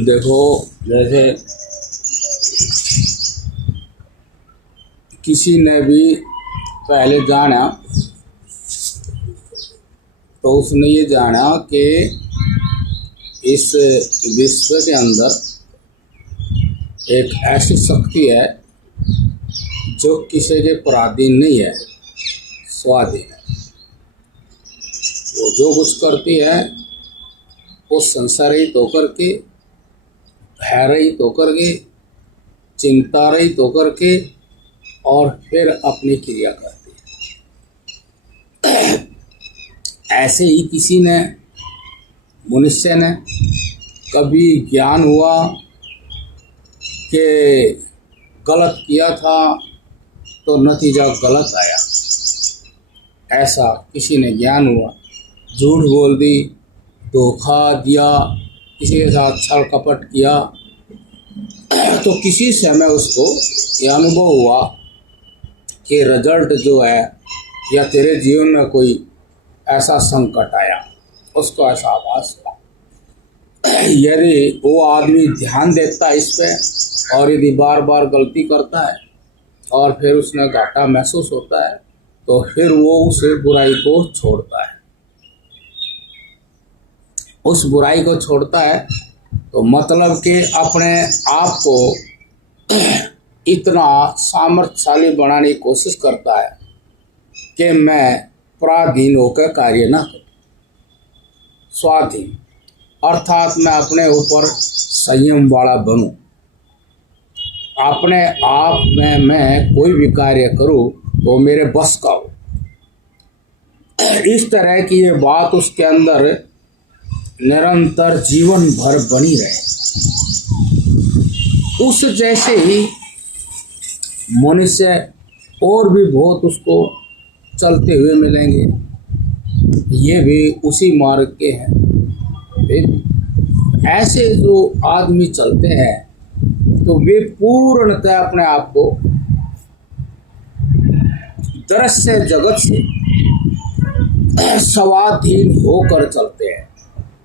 देखो, जैसे किसी ने भी पहले जाना तो उसने ये जाना कि इस विश्व के अंदर एक ऐसी शक्ति है जो किसी के पराधीन नहीं है, स्वाधीन है। वो जो कुछ करती है वो संसार रहित होकर के, भय रहित होकर के, चिंता रहित होकर के, और फिर अपनी क्रिया करती है। ऐसे ही किसी ने, मनुष्य ने कभी ज्ञान हुआ कि गलत किया था तो नतीजा गलत आया, ऐसा किसी ने ज्ञान हुआ, झूठ बोल दी, धोखा दिया, किसी के साथ छल कपट किया, तो किसी समय उसको ये अनुभव हुआ कि रिजल्ट जो है, या तेरे जीवन में कोई ऐसा संकट आया, उसको ऐसा आभास हुआ। यदि वो आदमी ध्यान देता है इस पे, और यदि बार बार गलती करता है और फिर उसने घाटा महसूस होता है, तो फिर वो उस बुराई को छोड़ता है। उस बुराई को छोड़ता है तो मतलब कि अपने आप को इतना सामर्थ्यशाली बनाने की कोशिश करता है कि मैं पराधीन होकर कार्य न करूं, स्वाधीन, अर्थात मैं अपने ऊपर संयम वाला बनूं, अपने आप में मैं कोई भी कार्य करूं तो मेरे बस का हो। इस तरह की ये बात उसके अंदर निरंतर जीवन भर बनी रहे। उस जैसे ही मनुष्य और भी बहुत उसको चलते हुए मिलेंगे, ये भी उसी मार्ग के हैं। ऐसे जो आदमी चलते हैं तो वे पूर्णतः अपने आप को दृश्य जगत से स्वाधीन होकर चलते हैं।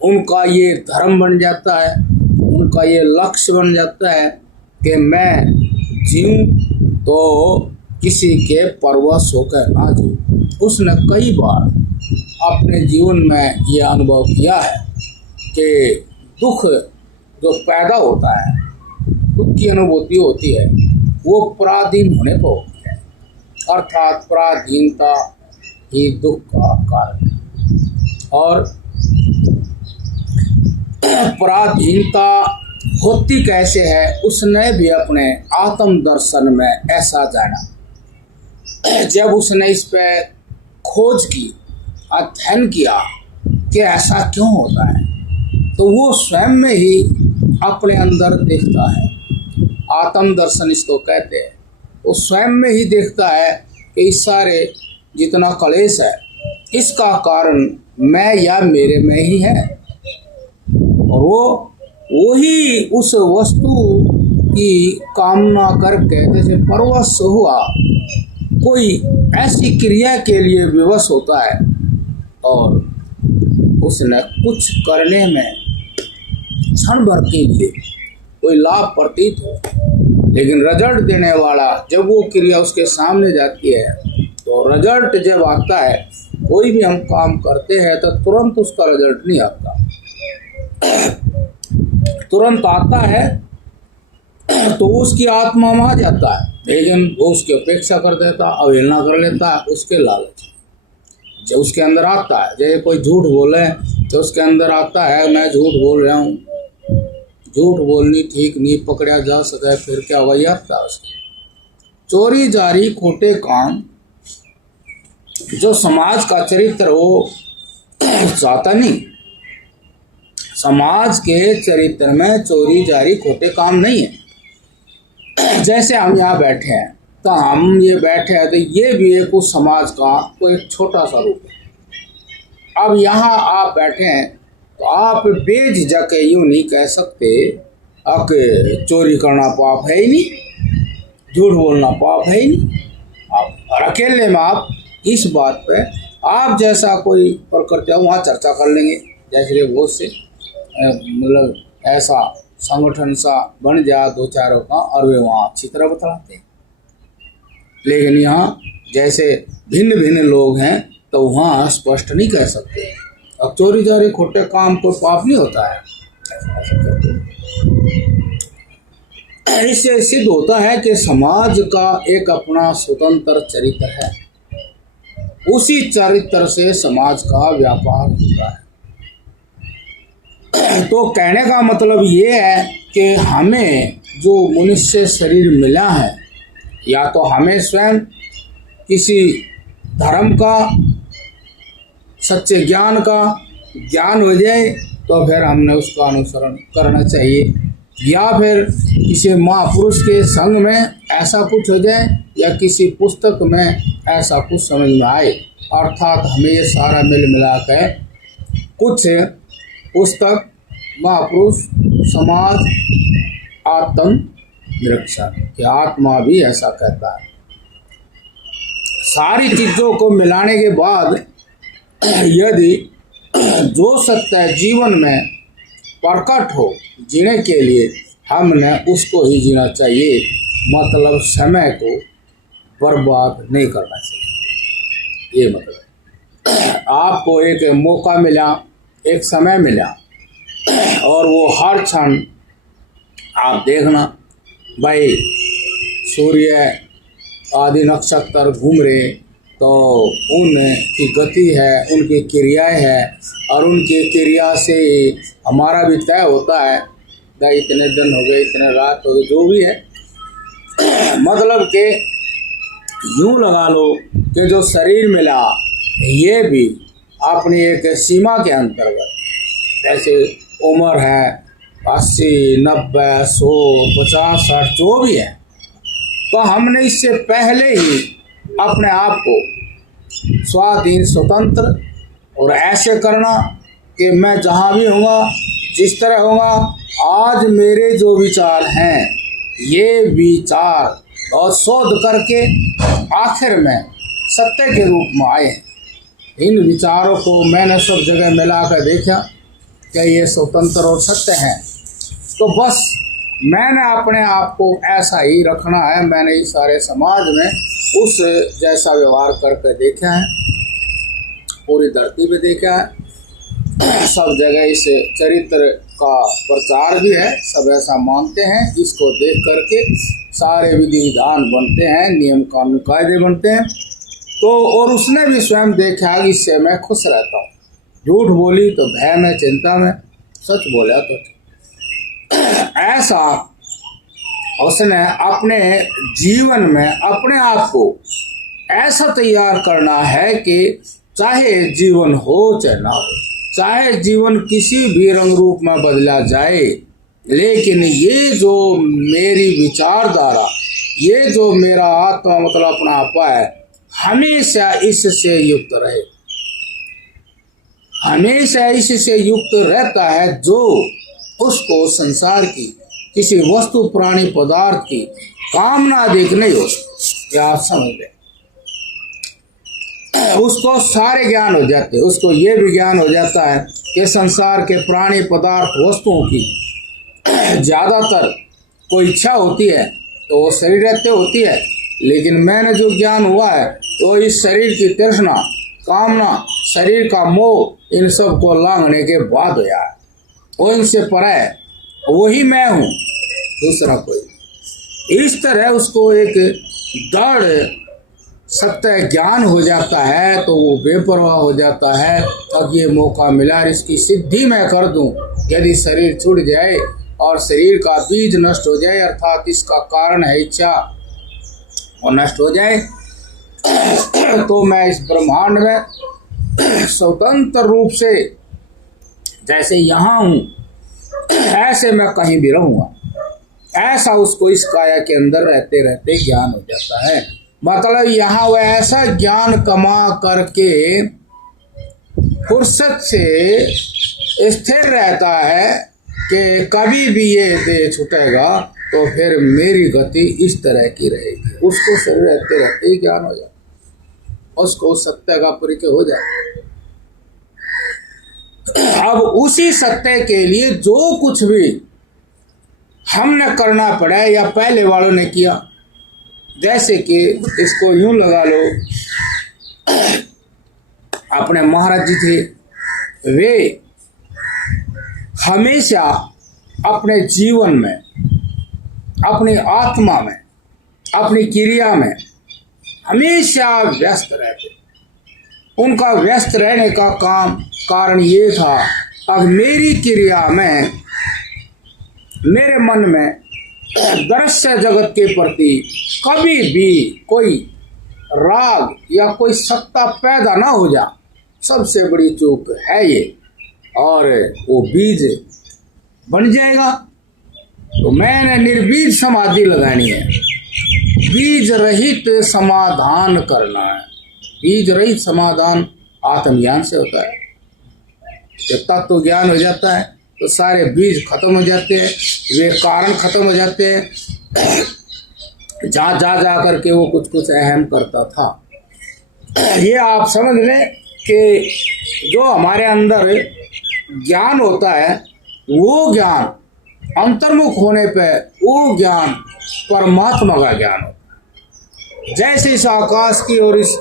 उनका ये धर्म बन जाता है, उनका ये लक्ष्य बन जाता है कि मैं जीऊं तो किसी के परवश होकर ना जीऊं। उसने कई बार अपने जीवन में ये अनुभव किया है कि दुख जो पैदा होता है, दुख की अनुभूति होती है, वो पराधीन होने पर होती है, अर्थात पराधीनता ही दुख का कारण है। और पराधीनता होती कैसे है, उसने भी अपने आत्म दर्शन में ऐसा जाना। जब उसने इस पे खोज की, अध्ययन किया कि ऐसा क्यों होता है, तो वो स्वयं में ही अपने अंदर देखता है। आत्म दर्शन इसको कहते हैं। वो स्वयं में ही देखता है कि इस सारे जितना क्लेश है, इसका कारण मैं या मेरे में ही है। और वो वही उस वस्तु की कामना करके, जैसे परवश हुआ, कोई ऐसी क्रिया के लिए विवश होता है और उसने कुछ करने में क्षण भर के लिए कोई लाभ प्रतीत हो, लेकिन रिजल्ट देने वाला जब वो क्रिया उसके सामने जाती है, तो रिजल्ट जब आता है, कोई भी हम काम करते हैं तो तुरंत उसका रिजल्ट नहीं आता। तुरंत आता है तो उसकी आत्मा में आ जाता है, लेकिन वो उसकी अपेक्षा कर देता, अवहेलना कर लेता है उसके लालच। जब उसके अंदर आता है, जैसे कोई झूठ बोले तो उसके अंदर आता है मैं झूठ बोल रहा हूँ, झूठ बोलनी ठीक नहीं, पकड़ा जा सके, फिर क्या वही आता है उसके। चोरी जारी खोटे काम, जो समाज का चरित्र वो चाहता नहीं। समाज के चरित्र में चोरी जारी खोटे काम नहीं है। जैसे हम यहाँ बैठे हैं, तो हम ये बैठे हैं तो ये भी एक उस समाज का कोई एक छोटा सा रूप है। अब यहाँ आप बैठे हैं तो आप बेझिझक यूँ नहीं कह सकते कि चोरी करना पाप है ही नहीं, झूठ बोलना पाप है ही नहीं। आप अकेले में आप इस बात पे आप जैसा कोई प्रकृति है वहाँ चर्चा कर लेंगे, जैसे बहुत से मतलब ऐसा संगठन सा बन जाए दो चारों का और वे वहाँ अच्छी तरह बतलाते हैं। लेकिन यहाँ जैसे भिन्न भिन्न लोग हैं तो वहाँ स्पष्ट नहीं कह सकते। अब चोरी जारी खोटे काम कोई पाप नहीं होता है। इससे सिद्ध होता है कि समाज का एक अपना स्वतंत्र चरित्र है, उसी चरित्र से समाज का व्यापार होता है। तो कहने का मतलब ये है कि हमें जो मनुष्य शरीर मिला है, या तो हमें स्वयं किसी धर्म का सच्चे ज्ञान का ज्ञान हो जाए तो फिर हमने उसका अनुसरण करना चाहिए, या फिर किसी महापुरुष के संग में ऐसा कुछ हो जाए या किसी पुस्तक में ऐसा कुछ समझ में आए। अर्थात हमें ये सारा मिल मिला कर कुछ पुस्तक, महापुरुष, समाज, आत्म निरीक्षण कि आत्मा भी ऐसा कहता है। सारी चीज़ों को मिलाने के बाद यदि जो सत्य जीवन में प्रकट हो जीने के लिए हमने उसको ही जीना चाहिए, मतलब समय को बर्बाद नहीं करना चाहिए। ये मतलब आपको एक मौका मिला, एक समय मिला और वो हर क्षण आप देखना भाई सूर्य आदि नक्षत्र घूम रहे तो उनकी गति है, उनकी क्रियाएं है और उनकी क्रिया से हमारा भी तय होता है भाई इतने दिन हो गए, इतने रात हो गए, जो भी है। मतलब कि यूँ लगा लो कि जो शरीर मिला ये भी अपनी एक सीमा के अंतर्गत, जैसे उम्र है 80, 90, 100, 50, 60 जो भी है, तो हमने इससे पहले ही अपने आप को स्वाधीन स्वतंत्र और ऐसे करना कि मैं जहाँ भी होऊंगा, जिस तरह होऊंगा, आज मेरे जो विचार हैं ये विचार और शोध करके आखिर में सत्य के रूप में आए हैं। इन विचारों को मैंने सब जगह मिलाकर देखा कि ये स्वतंत्र और सत्य हैं, तो बस मैंने अपने आप को ऐसा ही रखना है। मैंने इस सारे समाज में उस जैसा व्यवहार करके देखा है, पूरी धरती पे देखा है, सब जगह इस चरित्र का प्रचार भी है, सब ऐसा मानते हैं। इसको देख करके सारे विधि विधान बनते हैं, नियम कानून कायदे बनते हैं। तो और उसने भी स्वयं देखा कि इससे मैं खुश रहता हूँ। झूठ बोली तो भय में, चिंता में, सच बोला तो ऐसा उसने अपने जीवन में अपने आप को ऐसा तैयार करना है कि चाहे जीवन हो चाहे ना हो, चाहे जीवन किसी भी रंग रूप में बदला जाए, लेकिन ये जो मेरी विचारधारा, ये जो मेरा आत्मा मतलब अपना आपा है, हमेशा इससे युक्त रहे, हमेशा इससे युक्त रहता है। जो उसको संसार की किसी वस्तु प्राणी पदार्थ की कामना अधिक नहीं हो, क्या आप समझ लें, उसको सारे ज्ञान हो जाते, उसको ये भी ज्ञान हो जाता है कि संसार के प्राणी पदार्थ वस्तुओं की ज़्यादातर कोई इच्छा होती है तो वो शरीर रहते होती है, लेकिन मैंने जो ज्ञान हुआ है तो इस शरीर की तृष्णा, कामना, शरीर का मोह, इन सब को लांघने के बाद होया है, वो इनसे परे है, वही मैं हूँ, दूसरा कोई। इस तरह उसको एक दृढ़ सत्य ज्ञान हो जाता है तो वो बेपरवाह हो जाता है। अब ये मौका मिला, इसकी सिद्धि मैं कर दूं। यदि शरीर छूट जाए और शरीर का बीज नष्ट हो जाए, अर्थात इसका कारण है इच्छा, और नष्ट हो जाए तो मैं इस ब्रह्मांड में स्वतंत्र रूप से जैसे यहाँ हूँ ऐसे मैं कहीं भी रहूँगा, ऐसा उसको इस काया के अंदर रहते रहते ज्ञान हो जाता है। मतलब यहाँ वह ऐसा ज्ञान कमा करके फुर्सत से स्थिर रहता है कि कभी भी ये देह छूटेगा तो फिर मेरी गति इस तरह की रहेगी। उसको शरीर रहते रहते ही ज्ञान हो जाए, उसको सत्य का परिचय हो जाए। अब उसी सत्य के लिए जो कुछ भी हमने करना पड़ा या पहले वालों ने किया, जैसे कि इसको यूं लगा लो, अपने महाराज जी थे, वे हमेशा अपने जीवन में, अपनी आत्मा में, अपनी क्रिया में हमेशा व्यस्त रहते। उनका व्यस्त रहने का कारण ये था, अब मेरी क्रिया में, मेरे मन में दृश्य जगत के प्रति कभी भी कोई राग या कोई सत्ता पैदा ना हो जा, सबसे बड़ी चूक है ये। और वो बीज बन जाएगा तो मैंने निर्बीज समाधि लगानी है, बीज रहित समाधान करना है। बीज रहित समाधान आत्मज्ञान से होता है। जब तत्व ज्ञान हो जाता है तो सारे बीज खत्म हो जाते हैं, वे कारण खत्म हो जाते हैं। जा करके वो कुछ कुछ अहम करता था। ये आप समझ लें कि जो हमारे अंदर ज्ञान होता है, वो ज्ञान अंतर्मुख होने पे वो ज्ञान परमात्मा का ज्ञान होता है। जैसे इस आकाश की और इस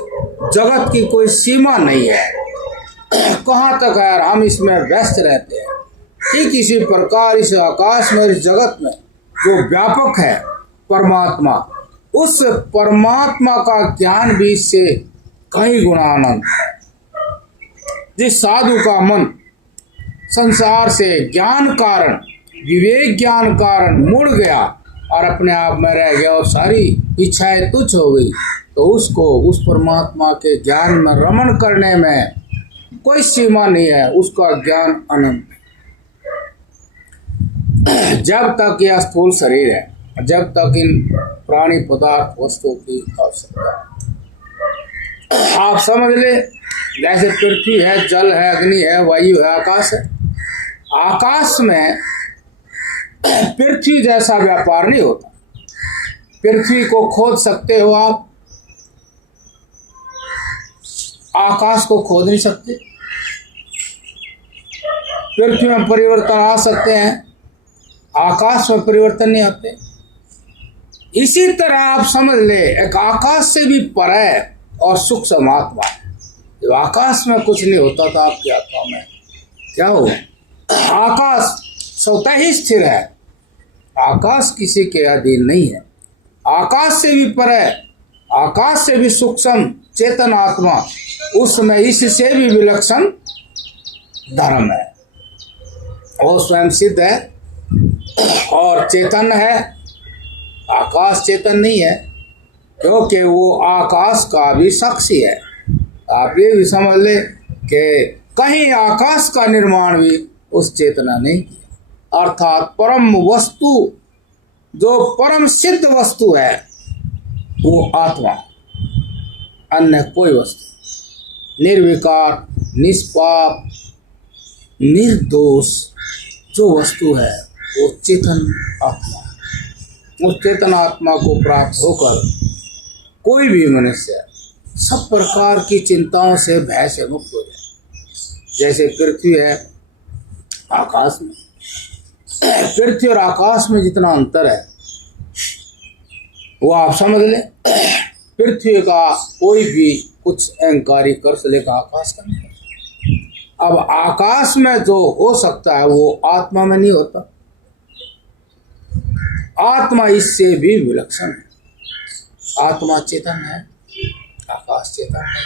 जगत की कोई सीमा नहीं है, कहाँ तक है हम इसमें व्यस्त रहते हैं, ठीक इसी प्रकार इस आकाश में, इस जगत में जो व्यापक है परमात्मा, उस परमात्मा का ज्ञान भी इससे कई गुना अनंत है। जिस साधु का मन संसार से ज्ञान कारण, विवेक ज्ञान कारण मुड़ गया और अपने आप में रह गया और सारी इच्छाएं तुच्छ हो गई, तो उसको उस परमात्मा के ज्ञान में रमण करने में कोई सीमा नहीं है, उसका ज्ञान अनंत है। जब तक यह स्थूल शरीर है, जब तक इन प्राणी पदार्थ वस्तुओं की आवश्यकता है, आप समझ ले, जैसे पृथ्वी है, जल है, अग्नि है, वायु है, आकाश है। आकाश में पृथ्वी जैसा व्यापार नहीं होता। पृथ्वी को खोद सकते हो आप, आकाश को खोद नहीं सकते। पृथ्वी में परिवर्तन आ सकते हैं, आकाश में परिवर्तन नहीं आते। इसी तरह आप समझ ले, एक आकाश से भी परे और सूक्ष्म आत्मा है। जब आकाश में कुछ नहीं होता तो आपकी आत्मा में क्या हो? आकाश स्वतः ही स्थिर है, आकाश किसी के अधीन नहीं है। आकाश से भी परे, आकाश से भी सूक्ष्म चेतन आत्मा, उसमें इससे भी विलक्षण धर्म है। वो स्वयं सिद्ध है और चेतन है। आकाश चेतन नहीं है, क्योंकि वो आकाश का भी साक्षी है। आप ये भी समझ ले कि कहीं आकाश का निर्माण भी उस चेतना ने किया। अर्थात परम वस्तु, जो परम सिद्ध वस्तु है, वो आत्मा, अन्य कोई वस्तु, निर्विकार, निष्पाप, निर्दोष जो वस्तु है, वो चेतन आत्मा। उस चेतन आत्मा को प्राप्त होकर कोई भी मनुष्य सब प्रकार की चिंताओं से, भय से मुक्त हो जाए। जैसे पृथ्वी है आकाश में, पृथ्वी और आकाश में जितना अंतर है वो आप समझ लें। पृथ्वी का कोई भी कुछ अहंकारी कर लेगा, आकाश का नहीं। अब आकाश में जो हो सकता है वो आत्मा में नहीं होता। आत्मा इससे भी विलक्षण है। आत्मा चेतन है, आकाश चेतन है।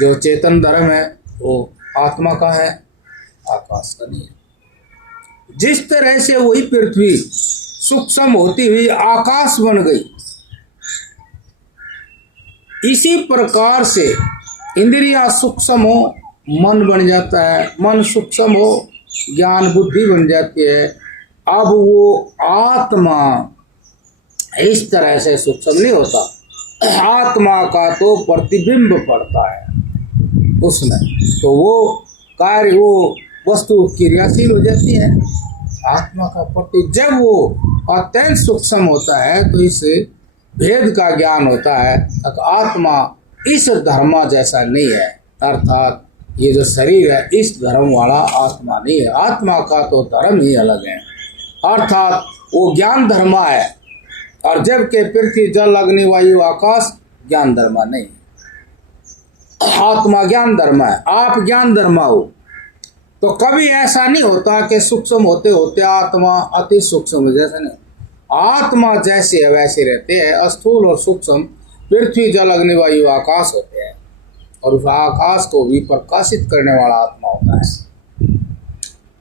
जो चेतन धर्म है वो आत्मा का है, आकाश का नहीं है। जिस तरह से वही पृथ्वी सूक्ष्म होती हुई आकाश बन गई, इसी प्रकार से इंद्रियां सूक्ष्म हो, मन बन जाता है, मन सूक्ष्म हो, ज्ञान बुद्धि बन जाती है, अब वो आत्मा इस तरह से सूक्ष्म नहीं होता, आत्मा का तो प्रतिबिंब पड़ता है उसमें, तो वो कार्य वो वस्तु क्रियाशील हो जाती है। आत्मा का प्रति जब वो अत्यंत सूक्ष्म होता है तो इस भेद का ज्ञान होता है। आत्मा इस धर्म जैसा नहीं है, अर्थात ये जो शरीर है इस धर्म वाला आत्मा नहीं है। आत्मा का तो धर्म ही अलग है, अर्थात वो ज्ञान धर्म है, और जबकि पृथ्वी जल अग्नि वायु आकाश ज्ञान धर्म नहीं है। आत्मा ज्ञान धर्म है, आप ज्ञान धर्म हो। तो कभी ऐसा नहीं होता कि सूक्ष्म होते होते आत्मा अति सूक्ष्म, जैसे नहीं, आत्मा जैसे है वैसे रहते हैं। स्थूल और सूक्ष्म पृथ्वी जल अग्नि वायु आकाश होते हैं, और उस आकाश को भी प्रकाशित करने वाला आत्मा होता है,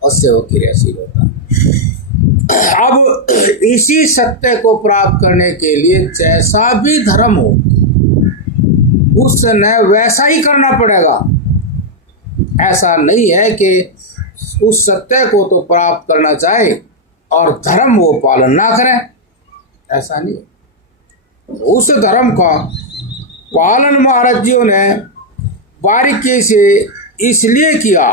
उससे वो क्रियाशील होता है। अब इसी सत्य को प्राप्त करने के लिए जैसा भी धर्म हो उसने वैसा ही करना पड़ेगा। ऐसा नहीं है कि उस सत्य को तो प्राप्त करना चाहे और धर्म वो पालन ना करें, ऐसा नहीं। उस धर्म का पालन महाराज जियों ने बारीकी से इसलिए किया,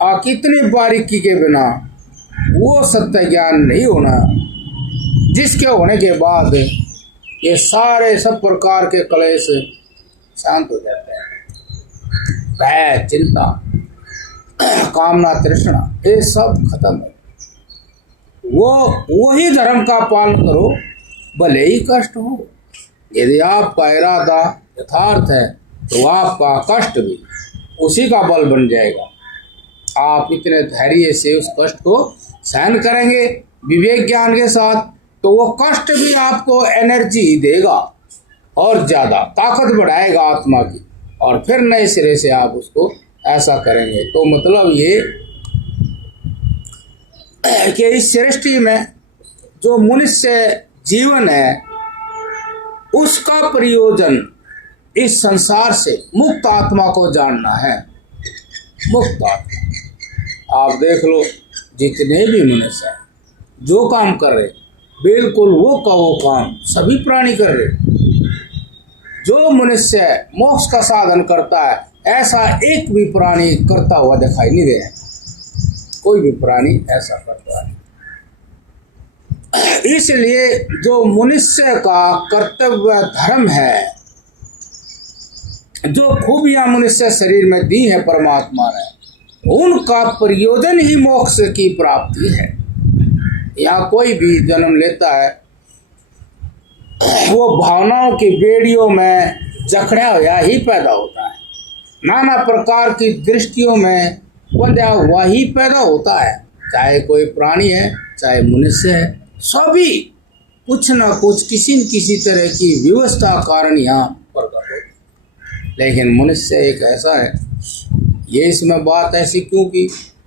और कितनी बारीकी के बिना वो सत्य ज्ञान नहीं होना, जिसके होने के बाद ये सारे सब प्रकार के क्लेश शांत हो जाते हैं। भय, चिंता, कामना, तृष्णा, ये सब खत्म है। वही धर्म का पालन करो, भले ही कष्ट हो। यदि आपका इरादा यथार्थ है तो आपका कष्ट भी उसी का बल बन जाएगा। आप इतने धैर्य से उस कष्ट को सहन करेंगे विवेक ज्ञान के साथ, तो वो कष्ट भी आपको एनर्जी देगा और ज़्यादा ताकत बढ़ाएगा आत्मा की, और फिर नए सिरे से आप उसको ऐसा करेंगे। तो मतलब ये कि इस सृष्टि में जो मनुष्य जीवन है उसका प्रयोजन इस संसार से मुक्त आत्मा को जानना है। मुक्त आत्मा, आप देख लो जितने भी मनुष्य हैं जो काम कर रहे, बिल्कुल वो का वो काम सभी प्राणी कर रहे। जो मनुष्य मोक्ष का साधन करता है ऐसा एक भी प्राणी करता हुआ दिखाई नहीं दे रहा, कोई भी प्राणी ऐसा करता है। इसलिए जो मनुष्य का कर्तव्य धर्म है, जो खूबियां मनुष्य शरीर में दी है परमात्मा ने, उनका प्रयोजन ही मोक्ष की प्राप्ति है। यहाँ कोई भी जन्म लेता है वो भावनाओं की बेड़ियों में जकड़ा हुआ ही पैदा होता है, नाना प्रकार की दृष्टियों में बंधा हुआ ही पैदा होता है। चाहे कोई प्राणी है चाहे मनुष्य है, सभी कुछ न कुछ किसी न किसी तरह की व्यवस्था कारण यहाँ प्रकट होती है। लेकिन मनुष्य एक ऐसा है, ये इसमें बात ऐसी क्यों की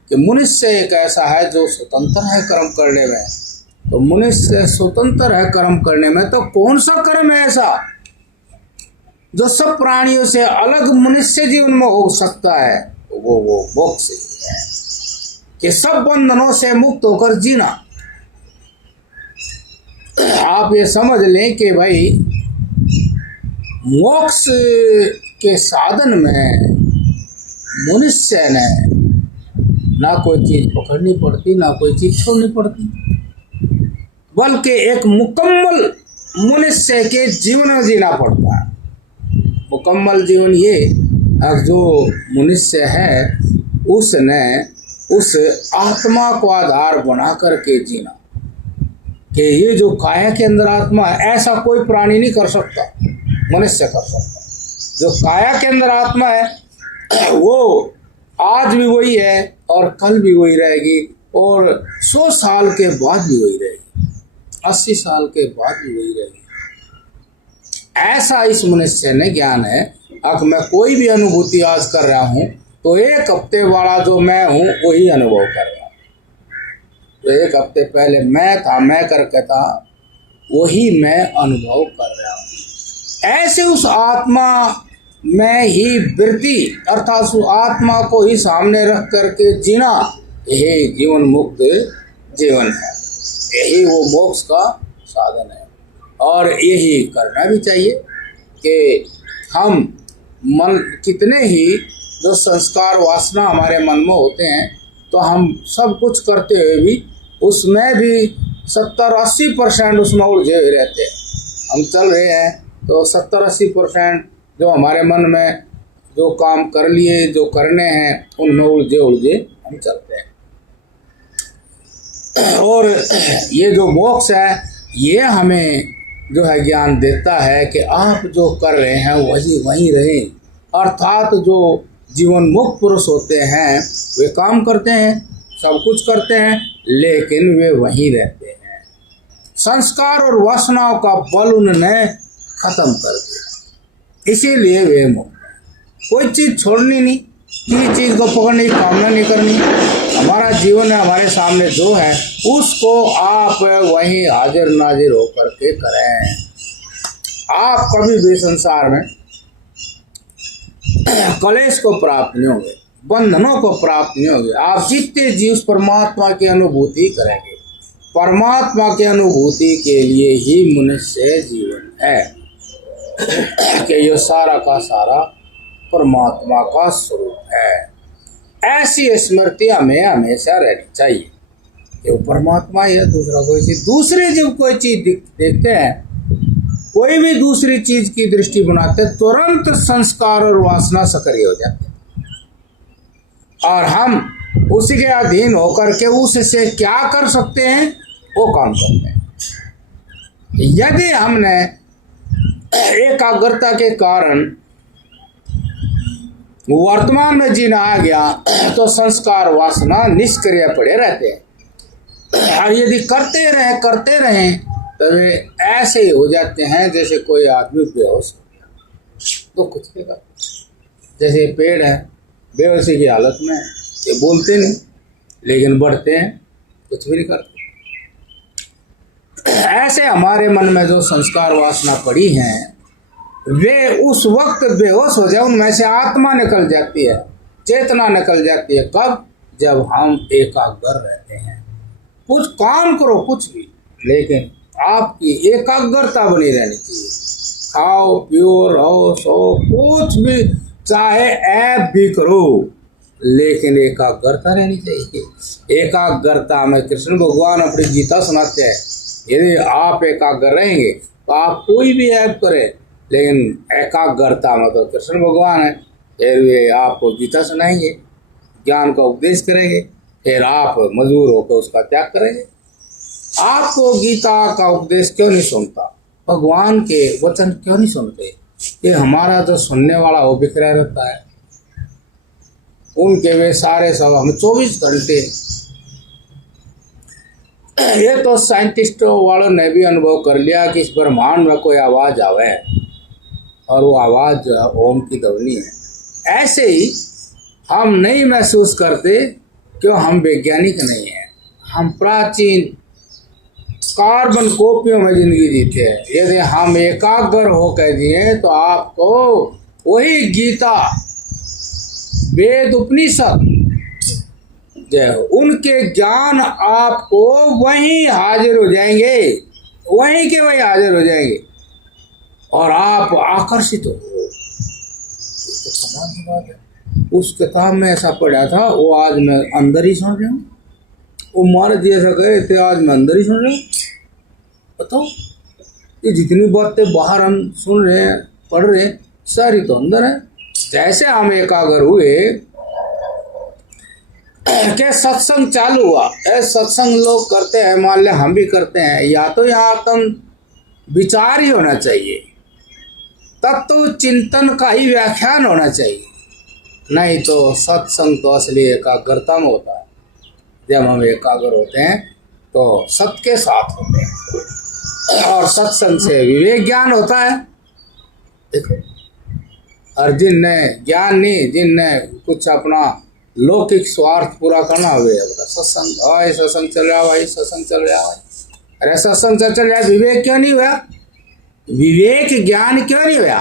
कि मनुष्य एक ऐसा है जो स्वतंत्र है कर्म करने में। तो मनुष्य स्वतंत्र है कर्म करने में, तो कौन सा कर्म है ऐसा जो सब प्राणियों से अलग मनुष्य जीवन में हो सकता है? तो वो मोक्ष है कि सब बंधनों से मुक्त होकर जीना। आप ये समझ लें कि भाई मोक्ष के साधन में मनुष्य ने ना कोई चीज पकड़नी पड़ती ना कोई चीज छोड़नी पड़ती, बल्कि एक मुकम्मल मनुष्य के जीवन में जीना पड़ता है। मुकम्मल जीवन ये जो मनुष्य है उसने उस आत्मा को आधार बना करके जीना, कि ये जो काया के अंदर आत्मा है ऐसा कोई प्राणी नहीं कर सकता, मनुष्य कर सकता। जो काया के अंदर आत्मा है वो आज भी वही है और कल भी वही रहेगी और 100 साल के बाद भी वही रहेगी, 80 साल के बाद भी वही रहेगी। ऐसा इस मनुष्य ने ज्ञान है। अब मैं कोई भी अनुभूति आज कर रहा हूँ तो 1 हफ्ते वाला जो मैं हूँ वही अनुभव कर रहा हूँ। तो 1 हफ्ते पहले मैं था, मैं करके था, वही मैं अनुभव कर रहा हूँ। ऐसे उस आत्मा में ही वृत्ति अर्थात उस आत्मा को ही सामने रख करके जीना, यही जीवन मुक्त जीवन है, यही वो मोक्ष का साधन है। और यही करना भी चाहिए कि हम मन कितने ही जो संस्कार वासना हमारे मन में होते हैं, तो हम सब कुछ करते हुए भी उसमें भी 70-80% उसमें उलझे हुए रहते हैं। हम चल रहे हैं तो 70-80% जो हमारे मन में जो काम कर लिए, जो करने हैं, उनमें उलझे हम चलते हैं। और ये जो मोक्ष है, ये हमें जो है ज्ञान देता है कि आप जो कर रहे हैं वहीं रहें। अर्थात जो जीवन मुक्त पुरुष होते हैं वे काम करते हैं, सब कुछ करते हैं, लेकिन वे वहीं रहते हैं। संस्कार और वासनाओं का बल उन्होंने खत्म कर दिया, इसीलिए वे मुक्त हैं। कोई चीज़ छोड़नी नहीं, किसी चीज़ को पकड़ने की कामना नहीं करनी। हमारा जीवन है, हमारे सामने जो है उसको आप वहीं हाजिर नाजिर होकर के करें। आप कभी भी संसार में कलेश को प्राप्त नहीं होंगे, बंधनों को प्राप्त नहीं होंगे। आप जितने जी उस परमात्मा की अनुभूति करेंगे। परमात्मा की अनुभूति के लिए ही मनुष्य जीवन है कि ये सारा का सारा परमात्मा का स्वरूप है। ऐसी स्मृति हमें हमेशा रहनी चाहिए कि वो परमात्मा है, दूसरा कोई चीज। दूसरी जब कोई चीज देखते हैं, कोई भी दूसरी चीज की दृष्टि बनाते, तुरंत संस्कार और वासना सक्रिय हो जाते और हम उसी के अधीन होकर के उससे क्या कर सकते हैं वो काम करते हैं। यदि हमने एकाग्रता के कारण वर्तमान में जीना आ गया तो संस्कार वासना निष्क्रिय पड़े रहते हैं। और यदि करते रहें तो वे ऐसे ही हो जाते हैं जैसे कोई आदमी बेहोश हो गया तो कुछ नहीं करते। जैसे पेड़ है, बेहोशी की हालत में, ये बोलते नहीं लेकिन बढ़ते हैं, कुछ भी नहीं करते। ऐसे हमारे मन में जो संस्कार वासना पड़ी हैं वे उस वक्त बेहोश हो जाए, उनमें से आत्मा निकल जाती है, चेतना निकल जाती है। कब? जब हम एकाग्र रहते हैं। कुछ काम करो, कुछ भी, लेकिन आपकी एकाग्रता बनी रहनी चाहिए। खाओ पियो रहो सो कुछ भी, चाहे ऐप भी करो, लेकिन एकाग्रता रहनी चाहिए। एकाग्रता में कृष्ण भगवान अपनी गीता सुनाते हैं, यदि आप एकाग्र रहेंगे तो आप कोई भी ऐप करें, लेकिन एकाग्रता में तो कृष्ण भगवान है, फिर वे आपको गीता सुनाएंगे, ज्ञान का उपदेश करेंगे, फिर आप मजबूर होकर उसका त्याग करेंगे। आपको गीता का उपदेश क्यों नहीं सुनता, भगवान के वचन क्यों नहीं सुनते? ये हमारा जो सुनने वाला वो बिखरा रहता है। उनके वे सारे सब हम 24 घंटे, ये तो साइंटिस्टों वालों ने भी अनुभव कर लिया कि इस ब्रह्मांड में कोई आवाज़ आवे और वो आवाज़ जो है ओम की ध्वनि है। ऐसे ही हम नहीं महसूस करते क्यों? हम वैज्ञानिक नहीं हैं, हम प्राचीन कार्बन कॉपियों में जिंदगी जीते हैं। यदि हम एकाग्र होकर जिए तो आपको वही गीता, वेद, उपनिषद जय हो, उनके ज्ञान आपको वहीं हाजिर हो जाएंगे, वहीं के वहीं हाजिर हो जाएंगे और आप आकर्षित हो। तो कमाल की बात है। उस किताब में ऐसा पढ़ा था, वो आज मैं अंदर ही सुन रहा हूँ। वो महाराज जी ऐसा कहे थे, आज मैं अंदर ही सुन रहा हूँ। बताओ, ये जितनी बातें बाहर हम सुन रहे हैं, पढ़ रहे हैं, सारी तो अंदर है। जैसे हम एकाग्र हुए क्या सत्संग चालू हुआ, सत्संग लोग करते हैं, मान ले हम भी करते हैं, या तो यहाँ आत्म विचार ही होना चाहिए, तत्व चिंतन का ही व्याख्यान होना चाहिए, नहीं तो सत्संग तो असली एकाग्रता में होता है। जब हम एकाग्र होते हैं तो सत्य के साथ होते हैं और सत्संग से विवेक ज्ञान होता है। देखो, और जिनने ज्ञान नहीं, जिनने कुछ अपना लौकिक स्वार्थ पूरा करना हुए, सत्संग भाई सत्संग चल रहा, भाई सत्संग चल रहा है, अरे सत्संग चल रहा है, विवेक क्यों नहीं हुआ? विवेक ज्ञान क्यों नहीं हुआ?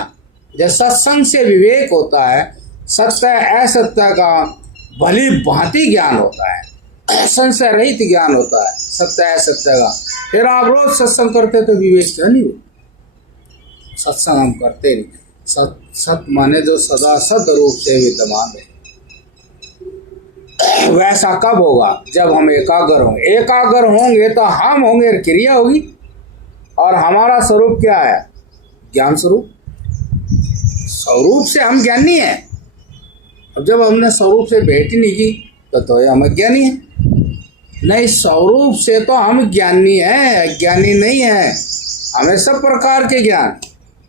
जब सत्संग से विवेक होता है, सत्य असत्य का भली भांति ज्ञान होता है संशय रहित ज्ञान होता है, सत्य है सत्य का। फिर आप रोज सत्संग करते तो विवेक नहीं हो। सत्संग हम करते नहीं। सत माने जो सदा सद रूप से विद्यमान है। वैसा कब होगा? जब हम एकाग्र होंगे। एकाग्र होंगे तो हम होंगे, क्रिया होगी। और हमारा स्वरूप क्या है? ज्ञान स्वरूप। स्वरूप से हम ज्ञानी है। अब जब हमने स्वरूप से भेंट ही नहीं की तो हम अज्ञानी है। नहीं, स्वरूप से तो हम ज्ञानी है, अज्ञानी नहीं है। हमें सब प्रकार के ज्ञान,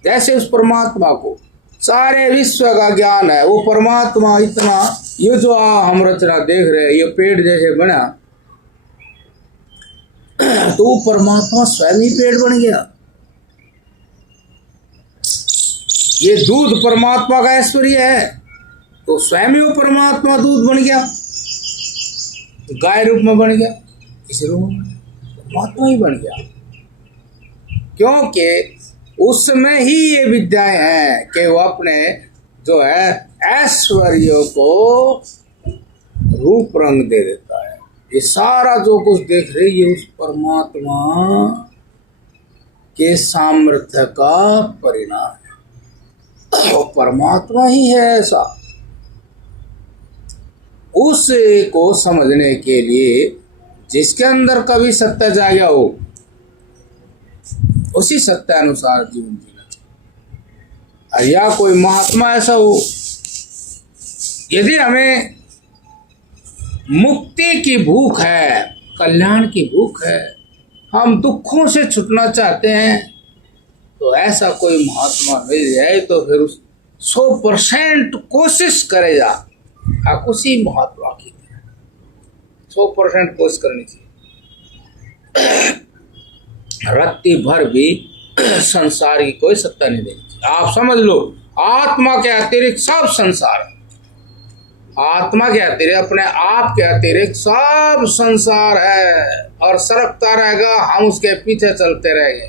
जैसे उस परमात्मा को सारे विश्व का ज्ञान है। वो परमात्मा इतना, ये जो हम रचना देख रहे हैं, ये पेड़ जैसे बना, तो वो परमात्मा स्वयं ही पेड़ बन गया। ये दूध परमात्मा का ऐश्वर्य है, तो स्वयं ही वो परमात्मा दूध बन गया, गाय रूप में बन गया, इस रूप में परमात्मा ही बन गया। क्योंकि उसमें ही ये विद्याएं हैं कि वो अपने जो है ऐश्वर्य को रूप रंग दे देता है। ये सारा जो कुछ देख रहे ये उस परमात्मा के सामर्थ्य का परिणाम है। वो परमात्मा ही है ऐसा। उसको समझने के लिए जिसके अंदर कभी सत्य जागा हो, उसी सत्य अनुसार जीवन जीना चाहिए। या कोई महात्मा ऐसा हो, यदि हमें मुक्ति की भूख है, कल्याण की भूख है, हम दुखों से छुटना चाहते हैं, तो ऐसा कोई महात्मा मिल जाए तो फिर 100% कोशिश करेगा। आप उसी महात्मा की 100% कोशिश करनी चाहिए। रत्ती भर भी संसार की कोई सत्ता नहीं देनी चाहिए। आप समझ लो, आत्मा के अतिरिक्त सब संसार है। आत्मा के अतिरिक्त, अपने आप के अतिरिक्त सब संसार है, और सरकता रहेगा, हम उसके पीछे चलते रहेंगे।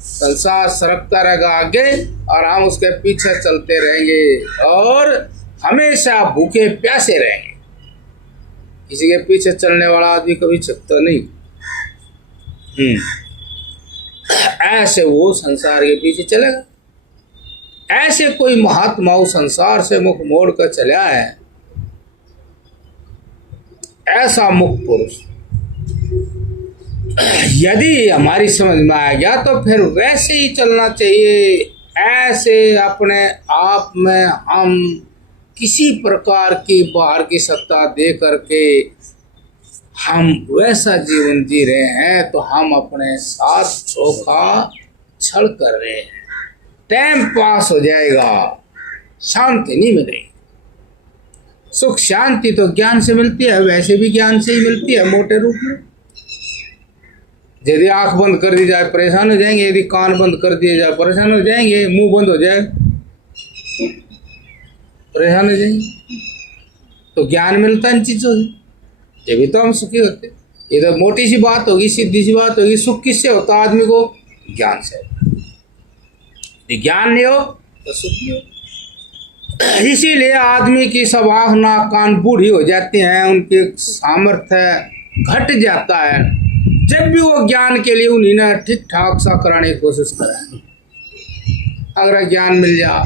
संसार सरकता रहेगा आगे और हम उसके पीछे चलते रहेंगे, और हमेशा भूखे प्यासे रहेंगे। किसी के पीछे चलने वाला आदमी कभी चकता नहीं। ऐसे वो संसार के पीछे चलेगा। ऐसे कोई महात्मा उस संसार से मुख मोड़ कर चला है, ऐसा मुख पुरुष यदि हमारी समझ में आ गया तो फिर वैसे ही चलना चाहिए। ऐसे अपने आप में हम किसी प्रकार की बाहर की सत्ता दे करके हम वैसा जीवन जी रहे हैं, तो हम अपने साथ धोखा छल कर रहे हैं। टाइम पास हो जाएगा, शांति नहीं मिलेगी। सुख शांति तो ज्ञान से मिलती है, वैसे भी ज्ञान से ही मिलती है मोटे रूप में। यदि आंख बंद कर दी जाए परेशान हो जाएंगे, यदि कान बंद कर दिए जाए परेशान हो जाएंगे, मुंह बंद हो जाए परेशान हो जाएंगे। तो ज्ञान मिलता है इन चीजों से, ये भी तो हम सुखी होते। ये तो मोटी सी बात होगी, सीधी सी बात होगी। सुख किससे होता है आदमी को? ज्ञान से। यदि ज्ञान नहीं हो तो सुख नहीं हो। इसीलिए आदमी की सब आँख नाक कान बूढ़ी हो जाती हैं, उनके सामर्थ्य घट जाता है। जब भी वो ज्ञान के लिए उन्हें ना ठीक ठाक सा कराने की कोशिश करें। अगर ज्ञान मिल जाए,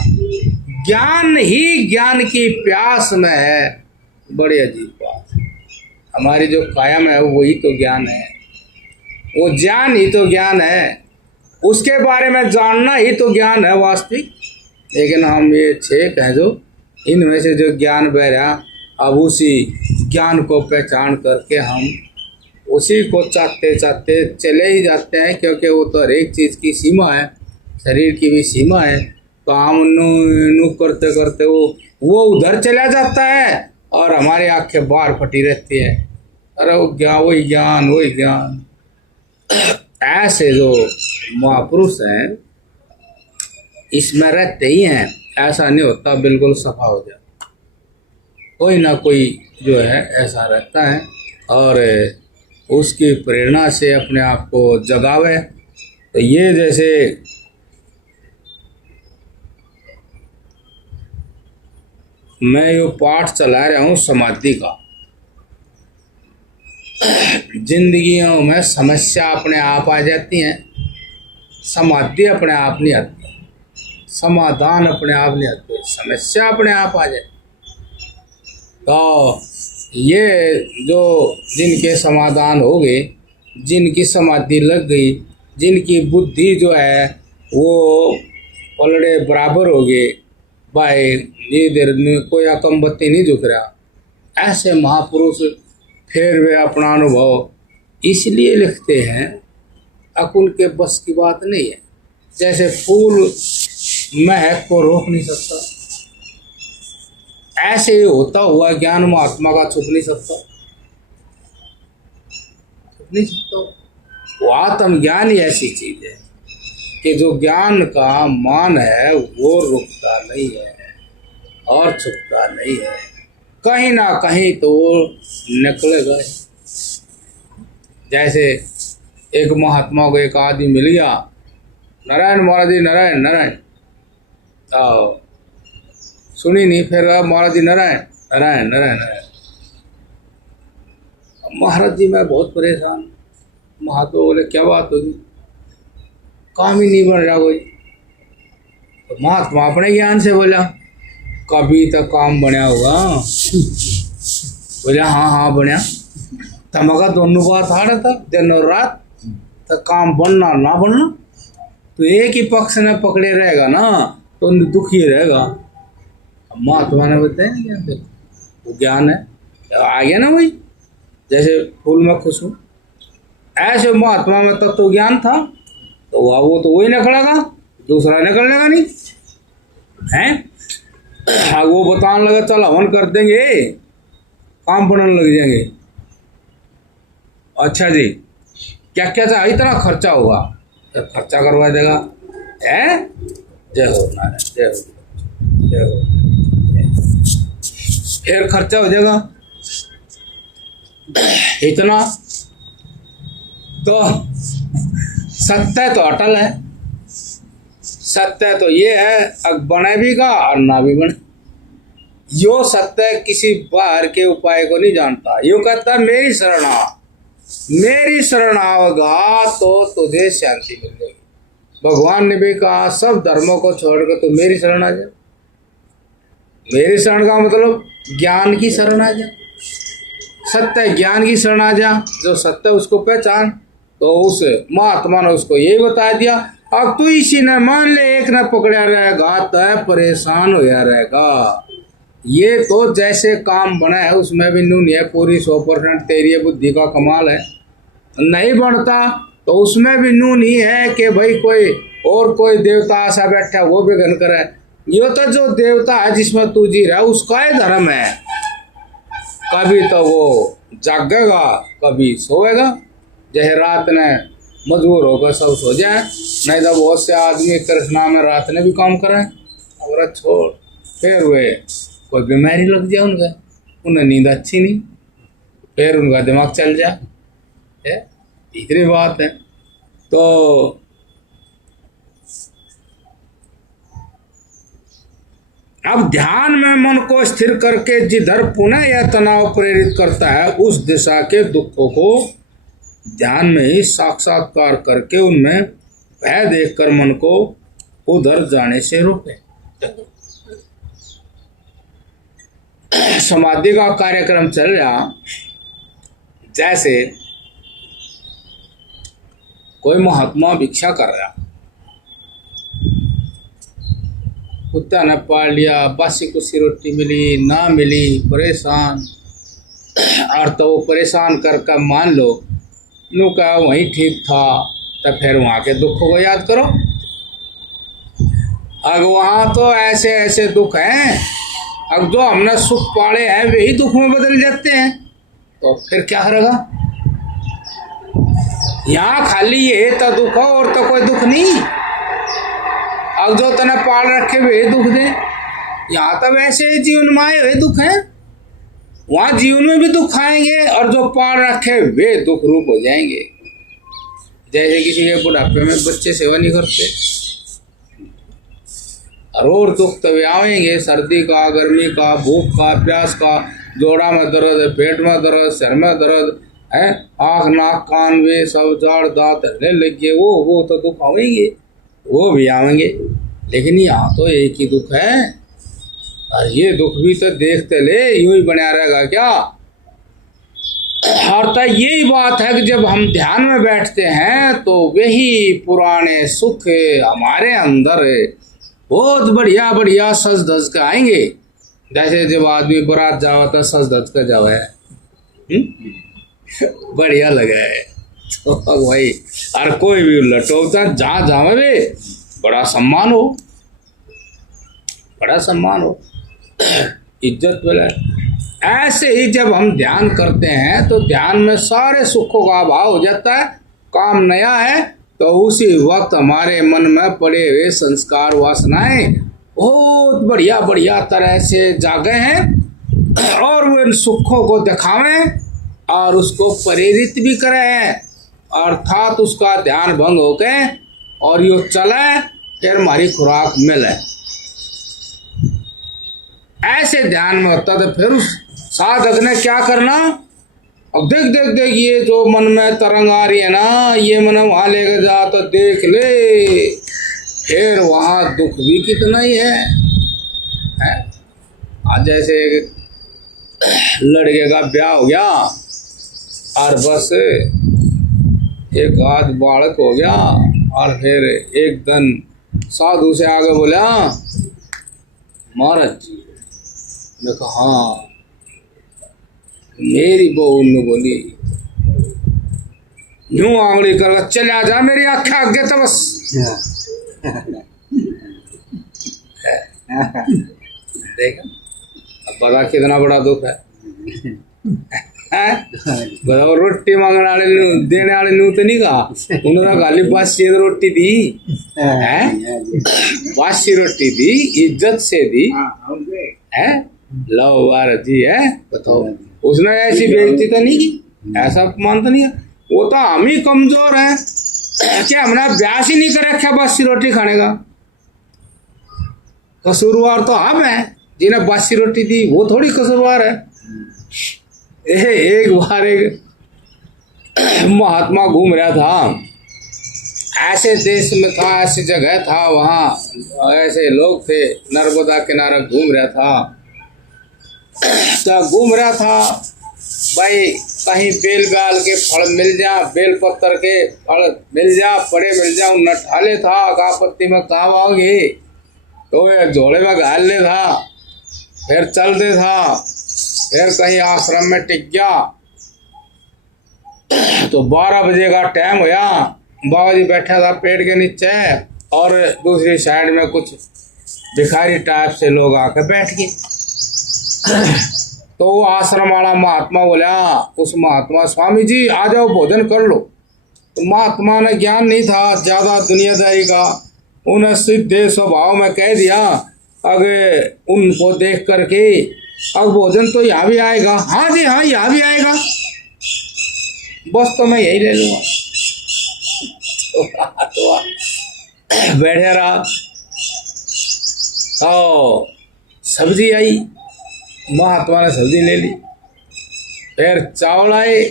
ज्ञान ही ज्ञान की प्यास में है। बड़ी अजीब बात है। हमारी जो कायम है वही तो ज्ञान है, वो ज्ञान ही तो ज्ञान है, उसके बारे में जानना ही तो ज्ञान है वास्तविक। लेकिन हम ये छेक हैं जो इनमें से जो ज्ञान बह रहा, अब उसी ज्ञान को पहचान करके हम उसी को चाहते चाहते चले ही जाते हैं, क्योंकि वो तो हर एक चीज़ की सीमा है, शरीर की भी सीमा है। तो हम नू करते करते वो उधर चला जाता है और हमारी आंखें बाहर फटी रहती है। अरे वो ज्ञान, वही ज्ञान, वही ज्ञान। ऐसे जो महापुरुष हैं इसमें रहते ही हैं। ऐसा नहीं होता बिल्कुल सफा हो जाता, कोई ना कोई जो है ऐसा रहता है, और उसकी प्रेरणा से अपने आप को जगावे। तो ये जैसे मैं ये पाठ चला रहा हूँ समाधि का, जिंदगियों में समस्या अपने आप आ जाती हैं, समाधि अपने आप नहीं आती, समाधान अपने आप नहीं आते, समस्या अपने आप आ जाए। तो ये जो जिनके समाधान हो गए, जिनकी समाधि लग गई, जिनकी बुद्धि जो है वो पलड़े बराबर हो गए, भाई ये देर में कोई अकम बत्ती नहीं झुक रहा, ऐसे महापुरुष फिर वे अपना अनुभव इसलिए लिखते हैं, अब उनके बस की बात नहीं है। जैसे फूल महक को रोक नहीं सकता, ऐसे ही होता हुआ ज्ञान महात्मा का छुप नहीं सकता, छुप नहीं सकता। वो आत्मज्ञान ही ऐसी चीज है कि जो ज्ञान का मान है वो रुकता नहीं है और छुपता नहीं है, कहीं ना कहीं तो वो निकलेगा। जैसे एक महात्मा को एक आदमी मिल गया, नारायण महाराज जी नारायण नारायण, सुनी नहीं, फिर महाराज जी नारायण नारायण नारायण नारायण। महाराज जी मैं बहुत परेशान। महात्मा बोले क्या बात होगी, काम ही नहीं बन रहा कोई। तो महात्मा अपने ज्ञान से बोला कभी तक काम बनया होगा। बोला हाँ हाँ बनया, तमका दोनों बात हार था दिन और रात, तो काम बनना ना बनना तो एक ही पक्ष ने पकड़े रहेगा ना तो दुखी रहेगा। महात्मा ने बताया ना ज्ञान, देखो वो ज्ञान है, आ गया ना वही, जैसे फूल में खुशबू, ऐसे महात्मा में तब तो ज्ञान था, तो वो तो वही निकलेगा, दूसरा निकलनेगा नहीं है। वो बताने लगा चल हवन कर देंगे, काम बनने लग जाएंगे। अच्छा जी क्या क्या था, इतना खर्चा होगा, तो खर्चा करवा देगा है। जय हो नारायण, जय हो जय हो। फिर खर्चा हो जाएगा इतना, तो सत्य तो अटल है, सत्य तो ये है अब बने भी का और ना भी बने। यो सत्य किसी बाहर के उपाय को नहीं जानता, यो कहता है मेरी शरण आ, मेरी शरण आओगा तो तुझे शांति मिल जाएगी। भगवान ने भी कहा सब धर्मों को छोड़कर तो मेरी शरण आ जा। मेरी शरण का मतलब ज्ञान की शरण आ जा, सत्य ज्ञान की शरण आ जा। जो सत्य उसको पहचान, तो उस महात्मा ने उसको यही बता दिया। अब तू इसी ने मान ले, एक न पकड़ा रहेगा तो परेशान होया रहेगा। ये तो जैसे काम बना है उसमें भी नून है पूरी 100% तेरी बुद्धि का कमाल है, नहीं बनता तो उसमें भी नून ही है कि भाई कोई और कोई देवता ऐसा बैठा वो भी घन करे। ये तो जो देवता है जिसमें तू जी रहा है उसका ही धर्म है, कभी तो वो जागेगा कभी सोएगा। जैसे रात ने मजबूर होकर सब सो जाए, नहीं तो बहुत से आदमी कृष्णा में रात ने भी काम करें और छोड़, फिर वे कोई बीमारी लग जाए उनका, उन्हें नींद अच्छी नहीं, फिर उनका दिमाग चल जाए, इतनी बात है। तो अब ध्यान में मन को स्थिर करके जिधर पुनः यह तनाव प्रेरित करता है उस दिशा के दुखों को ध्यान में ही साक्षात्कार करके उनमें भय देखकर मन को उधर जाने से रोके। समाधि का कार्यक्रम चल रहा, जैसे कोई महात्मा भिक्षा कर रहा, कुत्ता ने पाल लिया, बासी कुछ रोटी मिली ना मिली, परेशान, और तो वो परेशान कर मान लो नू का वहीं ठीक था, तो फिर वहाँ के दुखों को याद करो। अब वहाँ तो ऐसे ऐसे दुख हैं, अब जो हमने सुख पाले हैं वही दुख में बदल जाते हैं, तो फिर क्या करेगा। यहाँ खाली ये तो दुख है और तो कोई दुख नहीं। अब जो तने पाल रखे वे दुख दे, यहाँ तो वैसे जीवन में आए हुए दुख हैं, वहाँ जीवन में भी दुख आएंगे और जो पाल रखे वे दुख रूप हो जाएंगे। जैसे किसी के बुढ़ापे में बच्चे सेवा नहीं करते, और दुख तो वे आएंगे, सर्दी का, गर्मी का, भूख का, प्यास का, जोड़ा में दर्द, पेट में दर्द, सिर में दर्द, है, आँख नाक कान वे सब जाड़ दांत हरने लग गए, वो तो दुख आएंगे, वो भी आएंगे, लेकिन यहाँ तो एक ही दुख है। और ये दुख भी तो देखते ले यूं ही बना रहेगा क्या। और तो यही बात है कि जब हम ध्यान में बैठते हैं तो वही पुराने सुख हमारे अंदर बहुत बढ़िया बढ़िया सज धज के आएंगे। जैसे जब आदमी बारात जावा तो सज धज के जावा है, बढ़िया लगा है तो भाई। और कोई भी लटोता जहाँ जावे वे बड़ा सम्मान हो, बड़ा सम्मान हो, इज्जत मिले। ऐसे ही जब हम ध्यान करते हैं तो ध्यान में सारे सुखों का अभाव हो जाता है। काम नया है तो उसी वक्त हमारे मन में पड़े हुए संस्कार वासनाएं बहुत बढ़िया बढ़िया तरह से जागे हैं और वो इन सुखों को दिखावें और उसको प्रेरित भी करें, अर्थात उसका ध्यान भंग होके और यो चले, फिर हमारी खुराक मिले। ऐसे ध्यान में होता तो फिर उस साधक ने क्या करना, अब देख देख देख ये जो मन में तरंग आ रही है ना, ये मन वहां लेके जा तो देख ले, फिर वहां दुख भी कितना ही है? आज जैसे लड़के का ब्याह हो गया और बस एक आध बालक हो गया और फिर एक दिन साधु से आगे बोला, महाराज जी ने कहा, हाँ। मेरी बहू ने बोली, यूं आंगली कर चला जा मेरी आंखें आगे तो बस। देखा, अब बता कितना बड़ा दुख है। बताओ, रोटी मांगने वाले देने वाले नू तो नहीं कहा, उन्होंने गाली बासी रोटी दी है, बासी रोटी दी, इज्जत से दी है, लो भारत जी है। बताओ, उसने ऐसी बेइज्जती तो नहीं की, ऐसा अपमान तो नहीं है। वो तो हम ही कमजोर हैं कि हमने ब्यास ही नहीं कर रखा बासी रोटी खाने का। कसूरवार तो हम हैं जिन्हें बासी रोटी दी, वो थोड़ी कसूरवार है। एक बार एक महात्मा घूम रहा था, ऐसे देश में था, ऐसी जगह था, वहाँ ऐसे लोग थे, नर्मदा किनारा घूम रहा था। तो घूम रहा था भाई, कहीं बेल गाल के फल मिल जा, बेल पत्थर के फल मिल जा, पड़े मिल जा, उन ठाले था, आपत्ति में काम आओगे तो ये झोले में घाल ले था, फिर चल दे था, फिर कहीं आश्रम में टिक गया। तो 12 बजे का टाइम होया, बाबा जी बैठा था पेड़ के नीचे और दूसरी साइड में कुछ भिखारी टाइप से लोग आकर बैठ गए। तो वो आश्रम वाला महात्मा बोला, उस महात्मा, स्वामी जी आ जाओ भोजन कर लो। तो महात्मा ने ज्ञान नहीं था ज्यादा दुनियादारी का, उन्हें सीधे स्वभाव में कह दिया, अगर उनको देख करके अब भोजन तो यहाँ भी आएगा। हाँ जी हाँ, यहाँ भी आएगा, बस तो मैं यही ले लूंगा। तो बैठे रहा, तो सब्जी आई, महात्मा ने सब्जी ले ली, फिर चावल आए,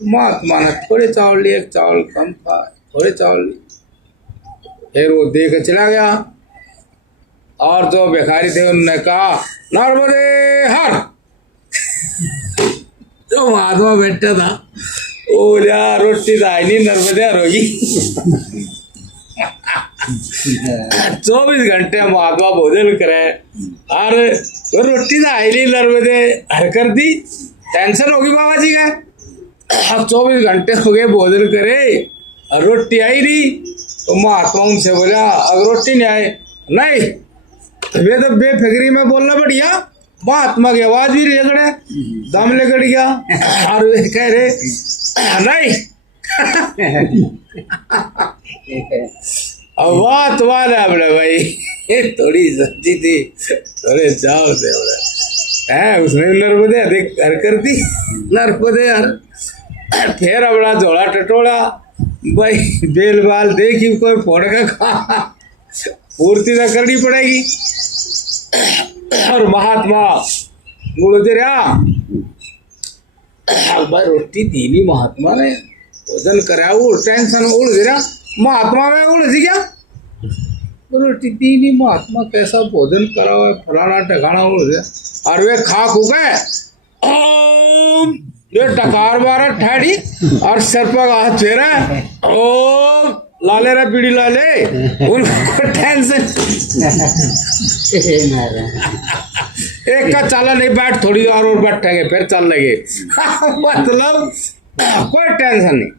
महात्मा ने थोड़े चावल लिए, चावल कम था, थोड़े चावल लिए, फिर वो दे के चला गया। और जो भिखारी थे उन्होंने कहा, नर्मदे हर। जो महात्मा बैठा था वो बोला, रोटी तो आई नहीं, नर्मदे हर होगी। 24 घंटे महात्मा भोजन करे और रोटी तो आई नहीं, नर्मदे हर कर दी, टेंशन होगी बाबा जी का। अब 24 घंटे हो गए भोजन करे और रोटी आई नहीं। तो महात्मा उनसे बोला, अगर रोटी नहीं आए, नहीं वे तो बेफिक्री में बोलना बढ़िया। महात्मा की आवाज भी रेगड़े, दम लेगड़ गया और वे कह रहे नहीं। अब बात वाला बड़े भाई, थोड़ी सब्जी थी, थोड़े चावल थे बड़े है, उसने नर्मदे अधिक हर कर दी, नर्मदे हर। फिर अपना झोला टटोला भाई, बेल बाल देखी कोई फोड़ का खा, पूर्ति तो करनी पड़ेगी। और महात्मा बोलते रहा, भाई रोटी दी नहीं महात्मा ने, भोजन करा, वो टेंशन उड़ गया महात्मा में, उड़ गया रोटी दी नहीं महात्मा, कैसा भोजन करा हुआ है, फलाना टकाना उड़ गया। और वे खा खू गए, ये टकार मारा ठहरी और सिर पर हाथ फेरा, ओ लाले रे बीड़ी लाले, उनको टेंशन एक का चाला नहीं, बैठ थोड़ी देर और बैठेंगे फिर चल लगे मतलब कोई टेंशन नहीं,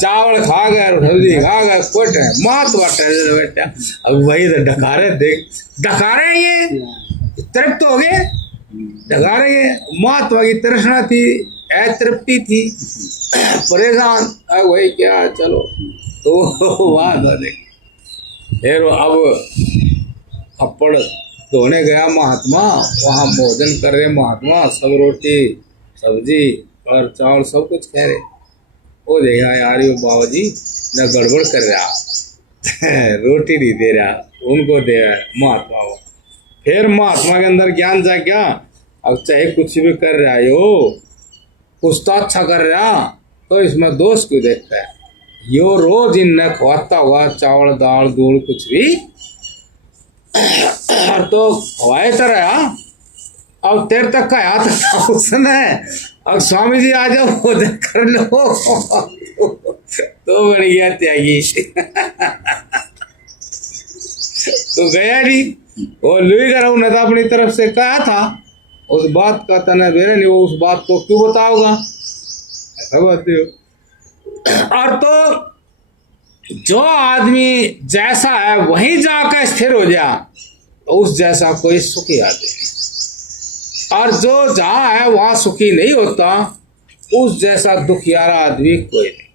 चावल खा गए, सब्जी खा गए, कोई टेंशन महात्मा टेंशन बेटा। अब वही तो डकारे देख, डकारे ये तृप्त हो गए, डकारे ये महात्मा की तृष्णा थी, तृप्ति थी, परेशान वही क्या, चलो तो बात है। फिर अब कपड़ धोने गया महात्मा, वहाँ भोजन कर रहे महात्मा, सब रोटी सब्जी और चावल सब कुछ खा रहे। वो देखा यार ये बाबा जी न गड़बड़ कर रहा रोटी नहीं दे रहा, उनको दे रहा है महात्मा को। फिर महात्मा के अंदर ज्ञान जा क्या, अब चाहे कुछ भी कर रहा है हो, कुछ तो अच्छा कर रहा, तो इसमें दोष क्यों देखता है। यो रोज इन खवाता हुआ चावल दाल दूध कुछ भी तो खवाए तो रहा, अब तेरे तक का हाथ उसने, अब स्वामी जी आ जाओ भोजन कर लो तो बन गया त्यागी तो गया नहीं, वो लुई करा उन्हें तो अपनी तरफ से कहा था, उस बात का तने मेरे नहीं, वो उस बात को क्यों बताओगा, ऐसा बात हो। और तो जो आदमी जैसा है वहीं जाकर स्थिर हो जा, तो उस जैसा कोई सुखी आदमी, और जो जहां है वहां सुखी नहीं होता, उस जैसा दुखियारा आदमी कोई नहीं।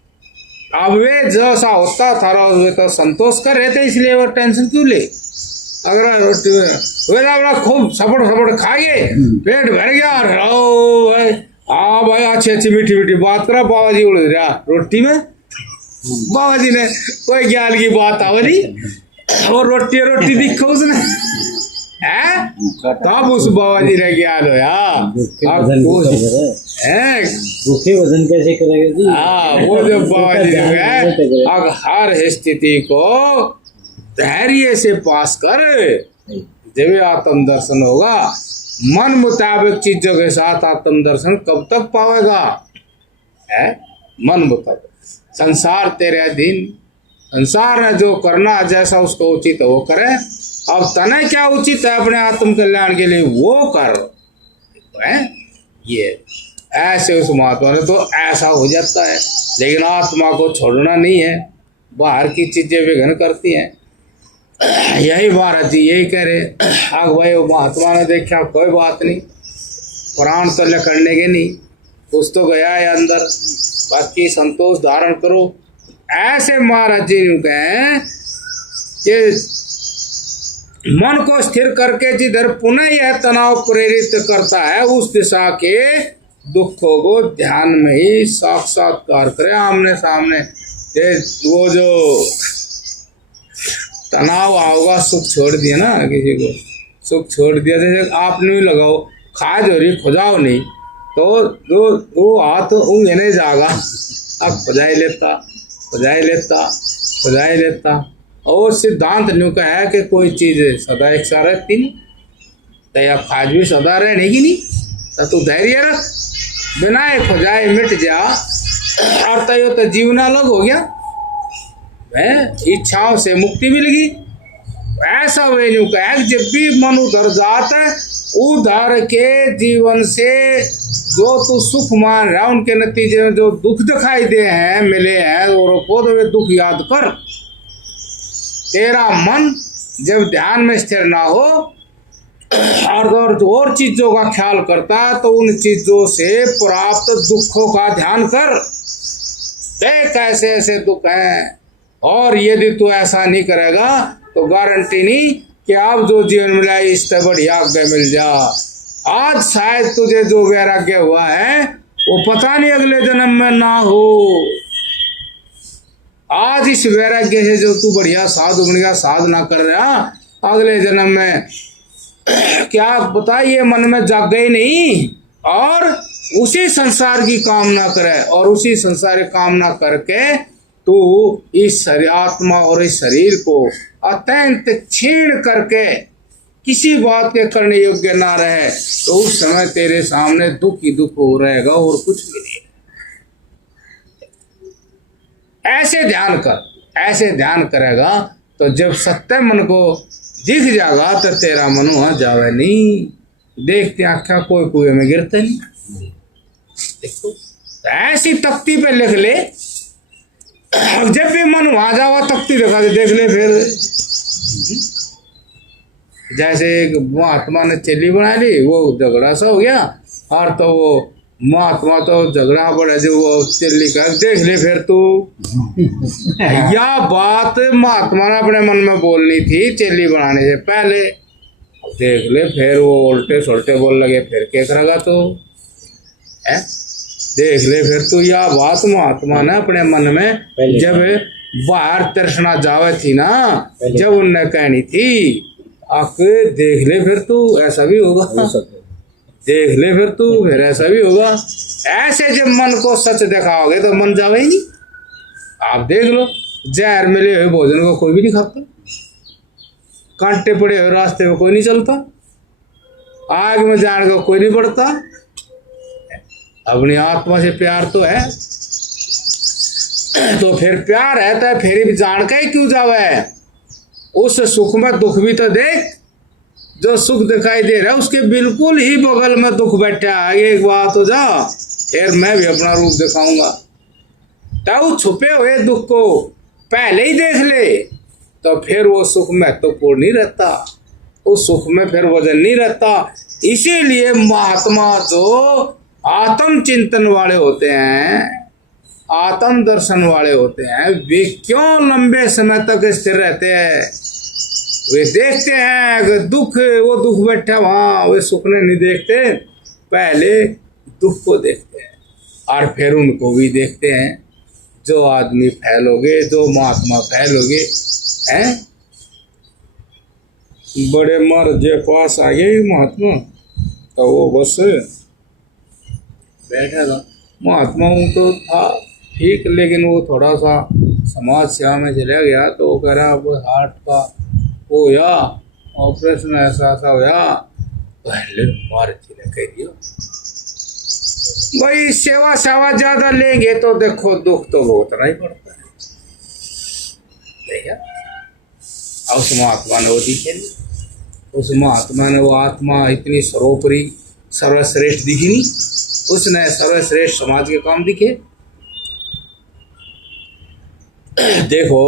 अब वे जैसा होता था वे तो संतोष कर रहे थे, इसलिए वो टेंशन क्यों ले। अगर रोटी वे खूब सपड़ सपड़ खाइए, पेट भर गया, और भाई हाँ भाई अच्छी अच्छी मीठी मीठी बात करा, बाबा जी उड़ रहा रोटी में, बाबा जी ने कोई ज्ञान की बात आवली, और रोटी रोटी दिखो उसने है, तब उस बाबा जी ने ज्ञान होया। भूखे वजन कैसे करेगा जी। हाँ वो जो बाबा जी ने अब हर स्थिति को धैर्य से पास कर, जब आत्म दर्शन होगा। मन मुताबिक चीजों के साथ आत्म दर्शन कब तक पावेगा, है मन मुताबिक। संसार तेरे अधीन, संसार ने जो करना जैसा उसको उचित है वो करे, अब तने क्या उचित है अपने आत्म कल्याण के लिए वो कर, है ये ऐसे उस महात्मा ने तो ऐसा हो जाता है। लेकिन आत्मा को छोड़ना नहीं है, बाहर की चीजें विघ्न करती हैं। यही महाराज जी यही कह रहे, आग भाई वो महात्मा ने देखा कोई बात नहीं, प्राण तो करने के नहीं, कुछ तो गया है अंदर, बाकी संतोष धारण करो। ऐसे महाराज जी ने कहे कि मन को स्थिर करके जिधर पुनः यह तनाव प्रेरित करता है, उस दिशा के दुखों को ध्यान में ही साक्षात्कार करे, आमने सामने। वो जो तनाव आओगा, सुख छोड़ दिया ना किसी को, सुख छोड़ दिया, जैसे आपने भी लगाओ खाज हो रही खुजाओ नहीं, तो दो हाथ ऊँग नहीं जाएगा, अब खुजाई लेता खुजाई लेता खुजाई लेता। और सिद्धांत न्यू का है कि कोई चीज सदा एक सा रहती नहीं, तो या खाज भी सदा रहने की नहीं, तो तू धैर्य रख, बिना एक खुजाई मिट जा, और तय तो जीवन अलग हो गया, इच्छाओं से मुक्ति मिल गई। ऐसा वे न्यू का है जब भी मन उधर जाता है, उधर के जीवन से जो तू सुख मान रहा, उनके नतीजे में जो दुख दिखाई दे हैं मिले हैं, और को तो वे दुख याद कर। तेरा मन जब ध्यान में स्थिर ना हो और चीजों का ख्याल करता, तो उन चीजों से प्राप्त दुखों का ध्यान कर, देख ऐसे ऐसे दुख हैं, और यदि तू ऐसा नहीं करेगा तो गारंटी नहीं कि अब जो जीवन मिला इससे बढ़िया आगे मिल जा। आज शायद तुझे जो वैराग्य हुआ है वो पता नहीं अगले जन्म में ना हो। आज इस वैराग्य से जो तू बढ़िया साधु बन गया, साधना कर रहा, अगले जन्म में क्या पता ये मन में जाग गई नहीं, और उसी संसार की कामना करे और उसी संसार की कामना करके तू इस शरीर आत्मा और इस शरीर को अत्यंत क्षीण करके किसी बात के करने योग्य ना रहे, तो उस समय तेरे सामने दुख ही दुख हो रहेगा और कुछ भी नहीं। ऐसे ध्यान कर, ऐसे ध्यान करेगा तो जब सत्य मन को दिख जाएगा तो तेरा मन वहां जावे नहीं। देखते आख्या कोई कुएं में गिरते नहीं। देखो तो ऐसी तख्ती पे लिख ले, जब भी मन वहां जावा तख्ती दिखा दे, देख ले। फिर जैसे एक महात्मा ने चेली बना ली, वो झगड़ा सा हो गया, और तो वो महात्मा तो झगड़ा पड़ा जो वो चेली का, देख ले फिर तू। या बात महात्मा ने अपने मन में बोलनी थी चेली बनाने से पहले, देख ले फिर वो उल्टे सुलटे बोल लगे, फिर क्या करेगा तो है। देख ले फिर तू, या बात महात्मा ने अपने मन में जब बाहर तृष्णा जावे थी ना, जब उनने कहनी थी आक, देख ले फिर तू, ऐसा भी होगा। देख ले फिर तू, फिर ऐसा भी होगा। ऐसे जब मन को सच दिखाओगे तो मन जावे ही नहीं। आप देख लो, जहर मिले हुए भोजन को कोई भी नहीं खाता, कांटे पड़े हुए रास्ते में कोई नहीं चलता, आग में जाने को कोई नहीं बढ़ता। अपनी आत्मा से प्यार तो है, तो फिर प्यार है तो फिर भी जान के ही क्यों जावे। उस सुख में दुख भी तो देख, जो सुख दिखाई दे रहा है उसके बिल्कुल ही बगल में दुख बैठा है। एक बात हो जा, फिर मैं भी अपना रूप दिखाऊंगा। तो छुपे हुए दुख को पहले ही देख ले, तो फिर वो सुख महत्वपूर्ण नहीं रहता, उस सुख में फिर वजन नहीं रहता। इसीलिए महात्मा जो आत्म चिंतन वाले होते हैं, आत्म दर्शन वाले होते हैं, वे क्यों लंबे समय तक स्थिर रहते हैं। वे देखते हैं कि दुख, वो दुख बैठा वहां, वे सुख ने नहीं देखते, पहले दुख को देखते हैं और फिर उनको भी देखते हैं। जो आदमी फैलोगे, जो महात्मा फैलोगे हैं, बड़े मर्द के पास आ गए महात्मा, तो वो बस बैठा था। महात्मा तो था ठीक, लेकिन वो थोड़ा सा समाज सेवा में चला गया, तो वो कह रहा अब हार्ट का होया ऑपरेशन ऐसा ऐसा होया, पहले मार ने कह दिया भाई सेवा सेवा ज्यादा लेंगे तो देखो दुख तो भुगतना ही पड़ता है। देखा उस महात्मा ने वो दिखे, उस महात्मा ने वो आत्मा इतनी सर्वोपरि सर्वश्रेष्ठ दिखी नहीं, उसने सर्वश्रेष्ठ समाज के काम दिखे। देखो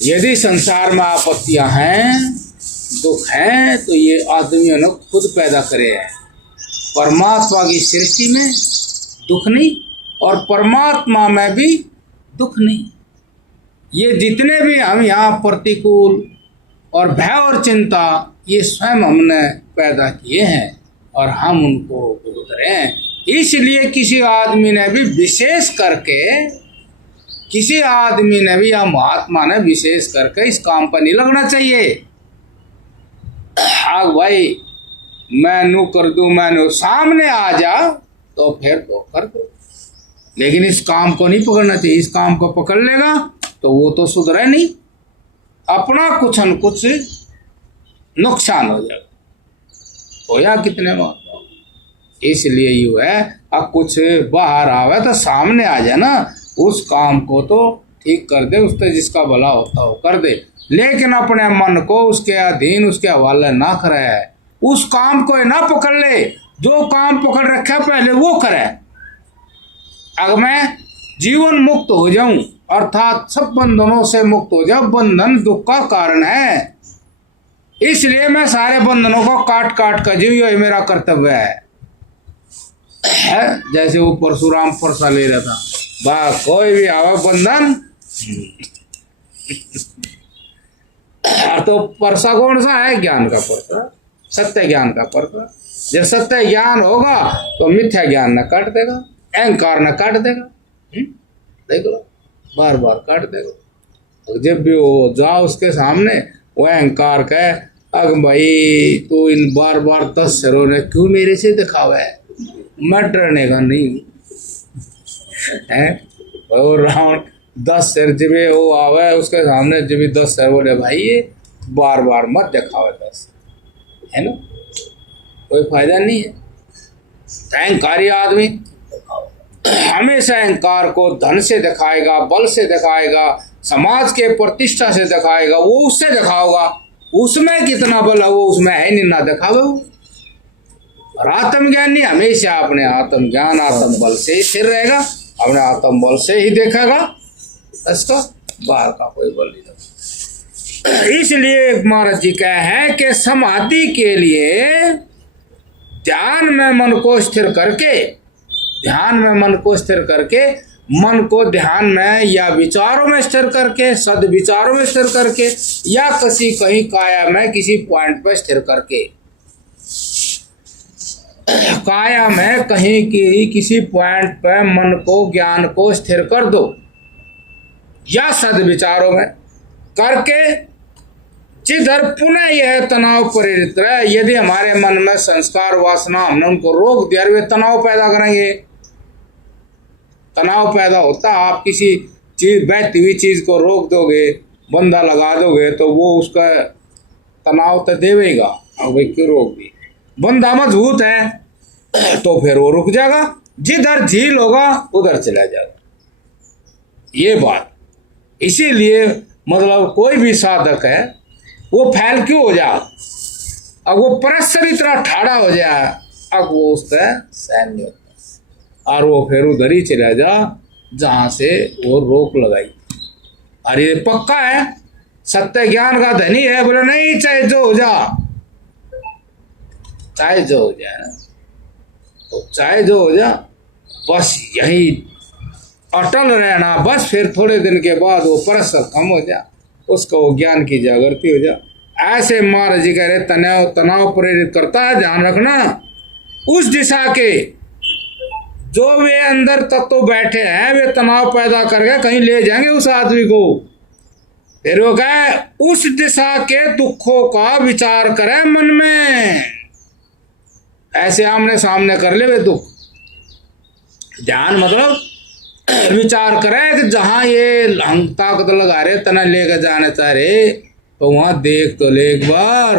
यदि संसार में आपत्तियां हैं, दुख हैं, तो ये आदमियों ने खुद पैदा करे हैं। परमात्मा की सृष्टि में दुख नहीं और परमात्मा में भी दुख नहीं। ये जितने भी हम यहाँ प्रतिकूल और भय और चिंता, ये स्वयं हमने पैदा किए हैं और हम उनको भुगत रहे हैं। इसलिए किसी आदमी ने भी विशेष करके, किसी आदमी ने भी या महात्मा ने विशेष करके इस काम पर नहीं लगना चाहिए। हाँ भाई मैं नू कर दूं, मैं नू सामने आ जा तो फिर तो कर दो, लेकिन इस काम को नहीं पकड़ना चाहिए। इस काम को पकड़ लेगा तो वो तो सुधरे नहीं, अपना कुछ न कुछ नुकसान हो जाएगा। होया कितने महात्मा, इसलिए यू है अब कुछ बाहर आवे तो सामने आ जाए ना, उस काम को तो ठीक कर दे, उससे जिसका भला होता हो कर दे, लेकिन अपने मन को उसके अधीन, उसके हवाले ना करे, उस काम को ना पकड़ ले। जो काम पकड़ रखा पहले वो करे। अगर मैं जीवन मुक्त हो जाऊं, अर्थात सब बंधनों से मुक्त हो जाऊं, बंधन दुख का कारण है, इसलिए मैं सारे बंधनों को काट काट कर जीऊं, यही मेरा कर्तव्य है। जैसे वो परशुराम परसा ले रहा था, बा कोई भी आवा बंधन तो परसा कौन सा है? ज्ञान का परसा, सत्य ज्ञान का परसा। जब सत्य ज्ञान होगा तो मिथ्या ज्ञान न काट देगा, अहंकार न काट देगा। देख लो बार बार काट देगा। जब भी वो जाओ उसके सामने, वो अहंकार कहे अग भाई तू इन बार बार 10 सिरों ने क्यों मेरे से दिखावा है, मैं डरने का नहीं है। और रावण 10 सिर जब वो आवे उसके सामने जब 10 सिर बोले भाई ये बार बार मत दिखावे 10, है ना, कोई फायदा नहीं है। अहंकारी आदमी हमेशा अहंकार को धन से दिखाएगा, बल से दिखाएगा, समाज के प्रतिष्ठा से दिखाएगा, वो उससे दिखाओगा, उसमें कितना बल है वो उसमें है नहीं, ना दिखावे वो। और आत्मज्ञानी हमेशा अपने आत्मज्ञान आत्म बल से ही स्थिर रहेगा, अपने आत्म बल से ही देखेगा, इसका बाहर का कोई बल नहीं होगा। इसलिए महाराज जी कहे हैं कि समाधि के लिए ध्यान में मन को स्थिर करके, ध्यान में मन को स्थिर करके, मन को ध्यान में या विचारों में स्थिर करके, सद विचारों में स्थिर करके, या किसी कहीं काया में किसी पॉइंट पर स्थिर करके, काया में कहीं की किसी पॉइंट पर मन को ज्ञान को स्थिर कर दो, या सद विचारों में करके जिधर पुनः यह तनाव प्रेरित रहे। यदि हमारे मन में संस्कार वासना हमने उनको रोक दिया, वे तनाव पैदा करेंगे। तनाव पैदा होता, आप किसी चीज बहती हुई चीज को रोक दोगे, बंधा लगा दोगे, तो वो उसका तनाव तो देवेगा। अब भाई क्यों रोक दी, बंधा मजबूत है तो फिर वो रुक जाएगा, जिधर झील होगा उधर चला जाएगा। ये बात इसीलिए मतलब कोई भी साधक है वो फैल क्यों हो जाए, अब वो परस्पर इतना ठाड़ा हो जाए, अब वो उससे सहन नहीं होता और वो फिर उधर ही चला जा जहां से वो रोक लगाई। और ये पक्का है, सत्य ज्ञान का धनी है, बोले नहीं चाहे जो हो जा, चाहे जो हो जाए ना, तो चाहे जो हो जा, बस यही अटल रहना। बस फिर थोड़े दिन के बाद वो परस्पर कम हो जा, उसको वो ज्ञान की जागृति हो जा। ऐसे महाराज जी कह रहे तनाव प्रेरित करता है, ध्यान रखना। उस दिशा के जो वे अंदर तत्व बैठे हैं वे तनाव पैदा करके कहीं ले जाएंगे उस आदमी को। फिर वो कहे उस दिशा के दुखों का विचार करें मन में, ऐसे आमने सामने कर ले वे दुख। ध्यान मतलब विचार करें कि जहां ये ताकत लगा रहे तना लेकर जाने चाह रहे, तो वहां देख तो ले एक बार,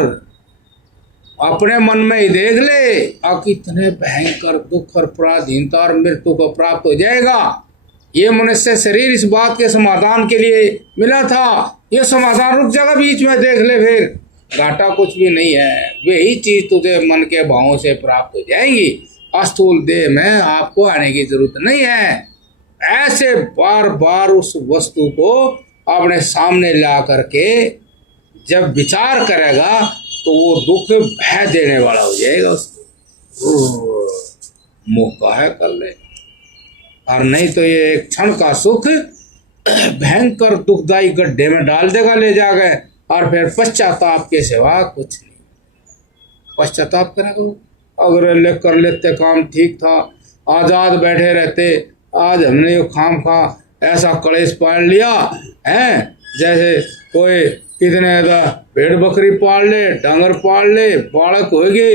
अपने मन में ही देख ले, अब कितने भयंकर दुख और पराधीनता और मृत्यु को प्राप्त हो जाएगा। ये मनुष्य शरीर इस बात के समाधान के लिए मिला था, ये समाधान रुक जाएगा बीच में, देख ले फिर घाटा कुछ भी नहीं है। वही चीज तुझे मन के भावों से प्राप्त हो जाएंगी, अस्थूल देह में आपको आने की जरूरत नहीं है। ऐसे बार बार उस वस्तु को अपने सामने ला करके जब विचार करेगा तो वो दुख भय देने वाला हो जाएगा उसको, मौका है कर ले। और नहीं तो ये एक क्षण का सुख भयंकर दुखदायी गड्ढे में डाल देगा ले जाकर, और फिर पश्चाताप के सिवा कुछ नहीं। पश्चाताप करेगा, अगर कर लेते काम ठीक था, आजाद बैठे रहते, आज हमने ये खाम खा ऐसा कलेश पाल लिया है, जैसे कोई कितने भेड़ बकरी पाल ले, डांगर पाल ले, बालक होगी,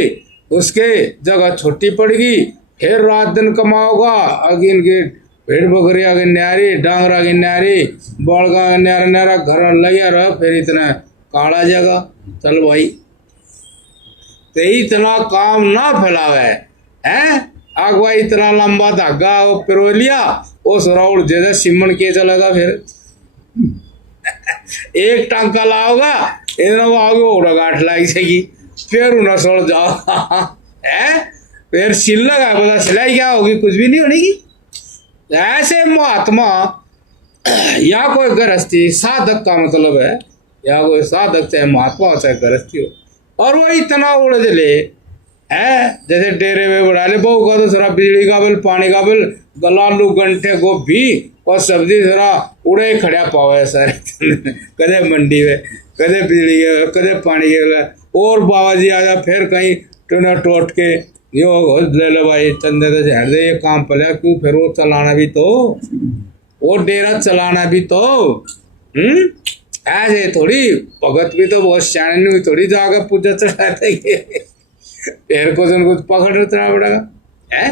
उसके जगह छोटी पड़ेगी, फिर रात दिन कमाओगा, आगे इनकी भेड़ बकरी आगे न्यारी, डांगर आगे न्यारी, बालका न्यारा न्यारा घर लगे रह, फिर इतना काढ़ा जगह। चल भाई तो इतना काम ना फैलावे है, आगवा इतना लंबा धागा वो पिरो लिया, वो सराउड़ जैसे सिमन के चलेगा, फिर एक टांका लाओगा इतना वो आगे उड़ा गांठ लाग जाएगी, फिर उन्हें सड़ जाओगा है, फिर सिल लगा बोला सिलाई क्या होगी, कुछ भी नहीं होगी। ऐसे महात्मा या कोई गृहस्थी साधक का मतलब है, या कोई साधक चाहे महात्मा हो चाहे गृहस्थी हो, और वो इतना उड़ ले है जैसे डेरे में बढ़ा ले, बहू का तो सारा बिजली का बिल, पानी का बिल, गलालू गंठे गोभी और सब्जी सारा उड़े खड़ा पावे सारे कदे मंडी में, कदे बिजली के, कदे पानी के, और बाबा जी आजा फिर कहीं टूना टोट के यो ले लो भाई चंदे तो झाड़ दे, ये काम पड़ा क्यों, फिर वो चलाना भी तो, वो डेरा चलाना भी तो, ऐसे थोड़ी भगत भी तो बहुत शान हुई थोड़ी जाकर पूजा चढ़ाते फिर कुछ न कुछ पकड़ रखना पड़ेगा है।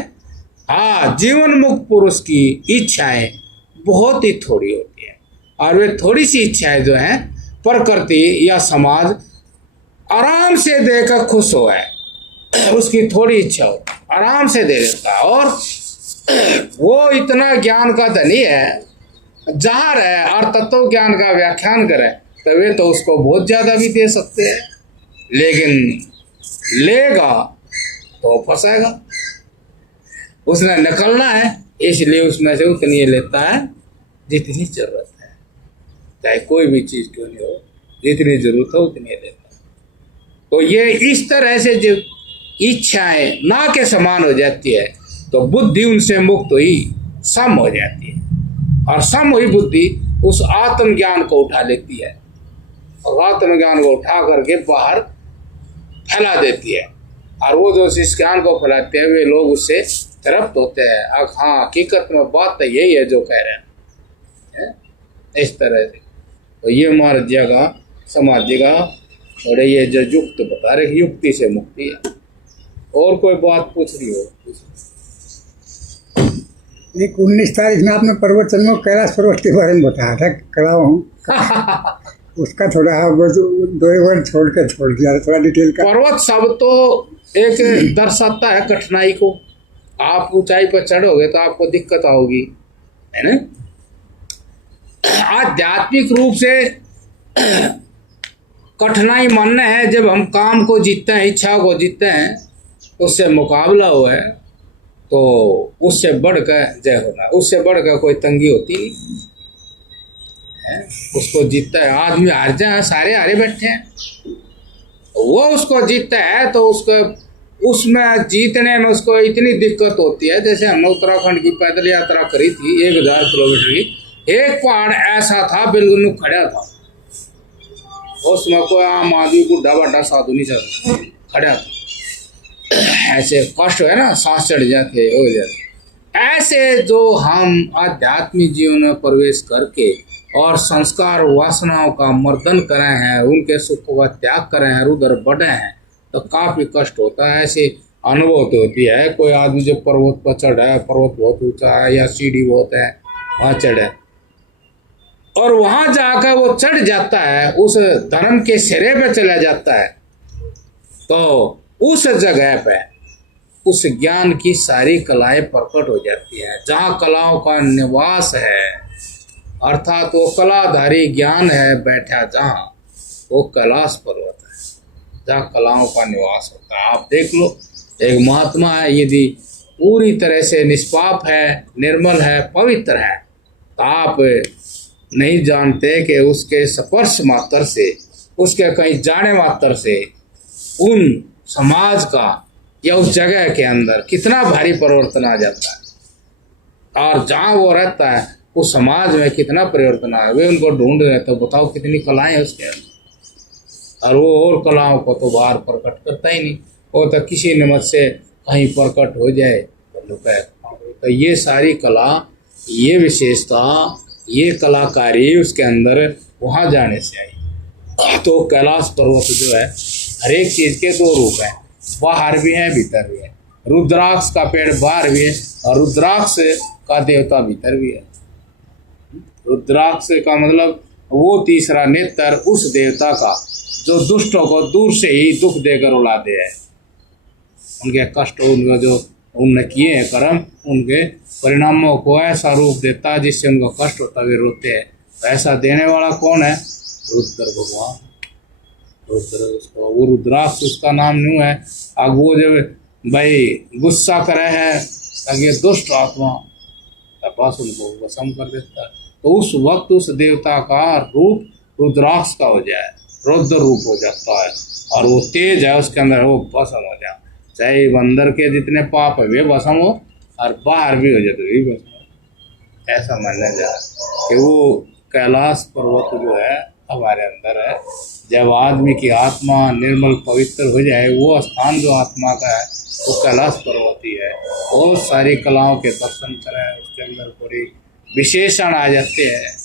हाँ, जीवन मुक्त पुरुष की इच्छाएं बहुत ही थोड़ी होती है, और वे थोड़ी सी इच्छाएं जो हैं प्रकृति या समाज आराम से देकर खुश हो है। उसकी थोड़ी इच्छा हो आराम से दे देता है, और वो इतना ज्ञान का धनी है, जहाँ रहे और तत्व ज्ञान का व्याख्यान करे तो वे तो उसको बहुत ज्यादा भी दे सकते हैं, लेकिन लेगा तो फंसेगा। उसने निकलना है, इसलिए उसमें से उतनी लेता है जितनी जरूरत है, चाहे कोई भी चीज क्यों नहीं हो, जितनी जरूरत हो उतनी लेता है। तो ये इस तरह से जो इच्छाएं ना के समान हो जाती है तो बुद्धि उनसे मुक्त हुई सम हो जाती है, और सम हुई बुद्धि उस आत्मज्ञान को उठा लेती है, और आत्मज्ञान को उठा करके बाहर फैला देती है, और वो जो इस ज्ञान को फैलाते हैं वे लोग उससे तृप्त होते हैं। अब हाँ, हकीकत में बात तो यही है जो कह रहे हैं, इस तरह से। तो ये हमारा जगह समाधि का और ये जो युक्त बता रहे युक्ति से मुक्ति है। और कोई बात पूछ रही हो? एक 19 तारीख में आपने प्रवचन में कैलाश पर्वत के बारे में बताया था, कराओ उसका थोड़ा दो वर्ड छोड़ दिया, थोड़ा डिटेल का। पर्वत शब्द तो एक दर्शाता है कठिनाई को। आप ऊंचाई पर चढ़ोगे तो आपको दिक्कत आओगी, है ना। आध्यात्मिक रूप से कठिनाई मानना है जब हम काम को जीतते हैं, इच्छा को जीतते हैं, उससे मुकाबला हो है तो उससे बढ़कर जय होना, उससे बढ़कर कोई तंगी होती नहीं है। उसको जीतता है आदमी, हार जाए सारे हारे बैठे हैं, वो उसको जीतता है तो उसको उसमें जीतने में उसको इतनी दिक्कत होती है। जैसे हमने उत्तराखंड की पैदल यात्रा करी थी 1000 किलोमीटर की, एक पहाड़ ऐसा था बिल्कुल खड़ा था, उसमें कोई आम आदमी बुढ़ा बड़ा साधु नहीं चल खड़ा था, ऐसे कष्ट है ना, सांस चढ़ जाते हो जाते। ऐसे जो हम आध्यात्मिक जीवन में प्रवेश करके और संस्कार वासनाओं का मर्दन करे हैं, उनके सुख का त्याग करे हैं, उधर बढ़े हैं, तो काफी कष्ट होता है। ऐसे अनुभूति होती है। कोई आदमी जो पर्वत पर चढ़ा है, पर्वत बहुत ऊंचा है या सीढ़ी बहुत है, वहां चढ़े और वहां जाकर वो चढ़ जाता है, उस धर्म के सिरे पे चला जाता है, तो उस जगह पे उस ज्ञान की सारी कलाएं प्रकट हो जाती है। जहाँ कलाओं का निवास है, अर्थात वो कलाधारी ज्ञान है बैठा, जहाँ वो कैलाश पर्वत है, जहाँ कलाओं का निवास होता है। आप देख लो, एक महात्मा है, यदि पूरी तरह से निष्पाप है, निर्मल है, पवित्र है, तो आप नहीं जानते कि उसके स्पर्श मात्र से, उसके कहीं जाने मात्र से उन समाज का या उस जगह के अंदर कितना भारी परिवर्तन आ जाता है, और जहाँ वो रहता है उस समाज में कितना परिवर्तन आया। वे उनको ढूंढ रहे, तो बताओ कितनी कलाएं हैं उसके अंदर, और वो और कलाओं को तो बाहर प्रकट करता ही नहीं, वो तो किसी निमित्त से कहीं प्रकट हो जाए तो ये सारी कला, ये विशेषता, ये कलाकारी उसके अंदर वहाँ जाने से आई। तो कैलाश पर्वत जो है, हर एक चीज के दो रूप हैं, बाहर भी है भीतर भी है। रुद्राक्ष का पेड़ बाहर भी है और रुद्राक्ष का देवता भीतर भी है। रुद्राक्ष का मतलब वो तीसरा नेत्र उस देवता का जो दुष्टों को दूर से ही दुख देकर उड़ाते हैं, उनके कष्ट, उनका जो उनने किए हैं कर्म, उनके परिणामों को ऐसा रूप देता जिससे उनको कष्ट होता, वे रोते हैं। तो ऐसा देने वाला कौन है? रुद्र भगवान। रुद्र, उसको वो रुद्राक्ष उसका नाम नहीं है। अब वो जब भाई गुस्सा करे है ताकि दुष्ट आत्मा बस उनको वसम कर देता है, तो उस वक्त उस देवता का रूप रुद्राक्ष का हो जाए, रुद्र रूप हो जाता है, और वो तेज है उसके अंदर, वो भस्म हो जाए। चाहे अंदर के जितने पाप है वे भस्म हो, और बाहर भी हो जाए तो भी भस्म हो। ऐसा माना जाए कि वो कैलाश पर्वत जो है हमारे अंदर है। जब आदमी की आत्मा निर्मल पवित्र हो जाए, वो स्थान जो आत्मा का है वो कैलाश पर्वत ही है। बहुत सारी कलाओं के दर्शन करें, उसके अंदर बड़ी विशेषण आ जाते हैं।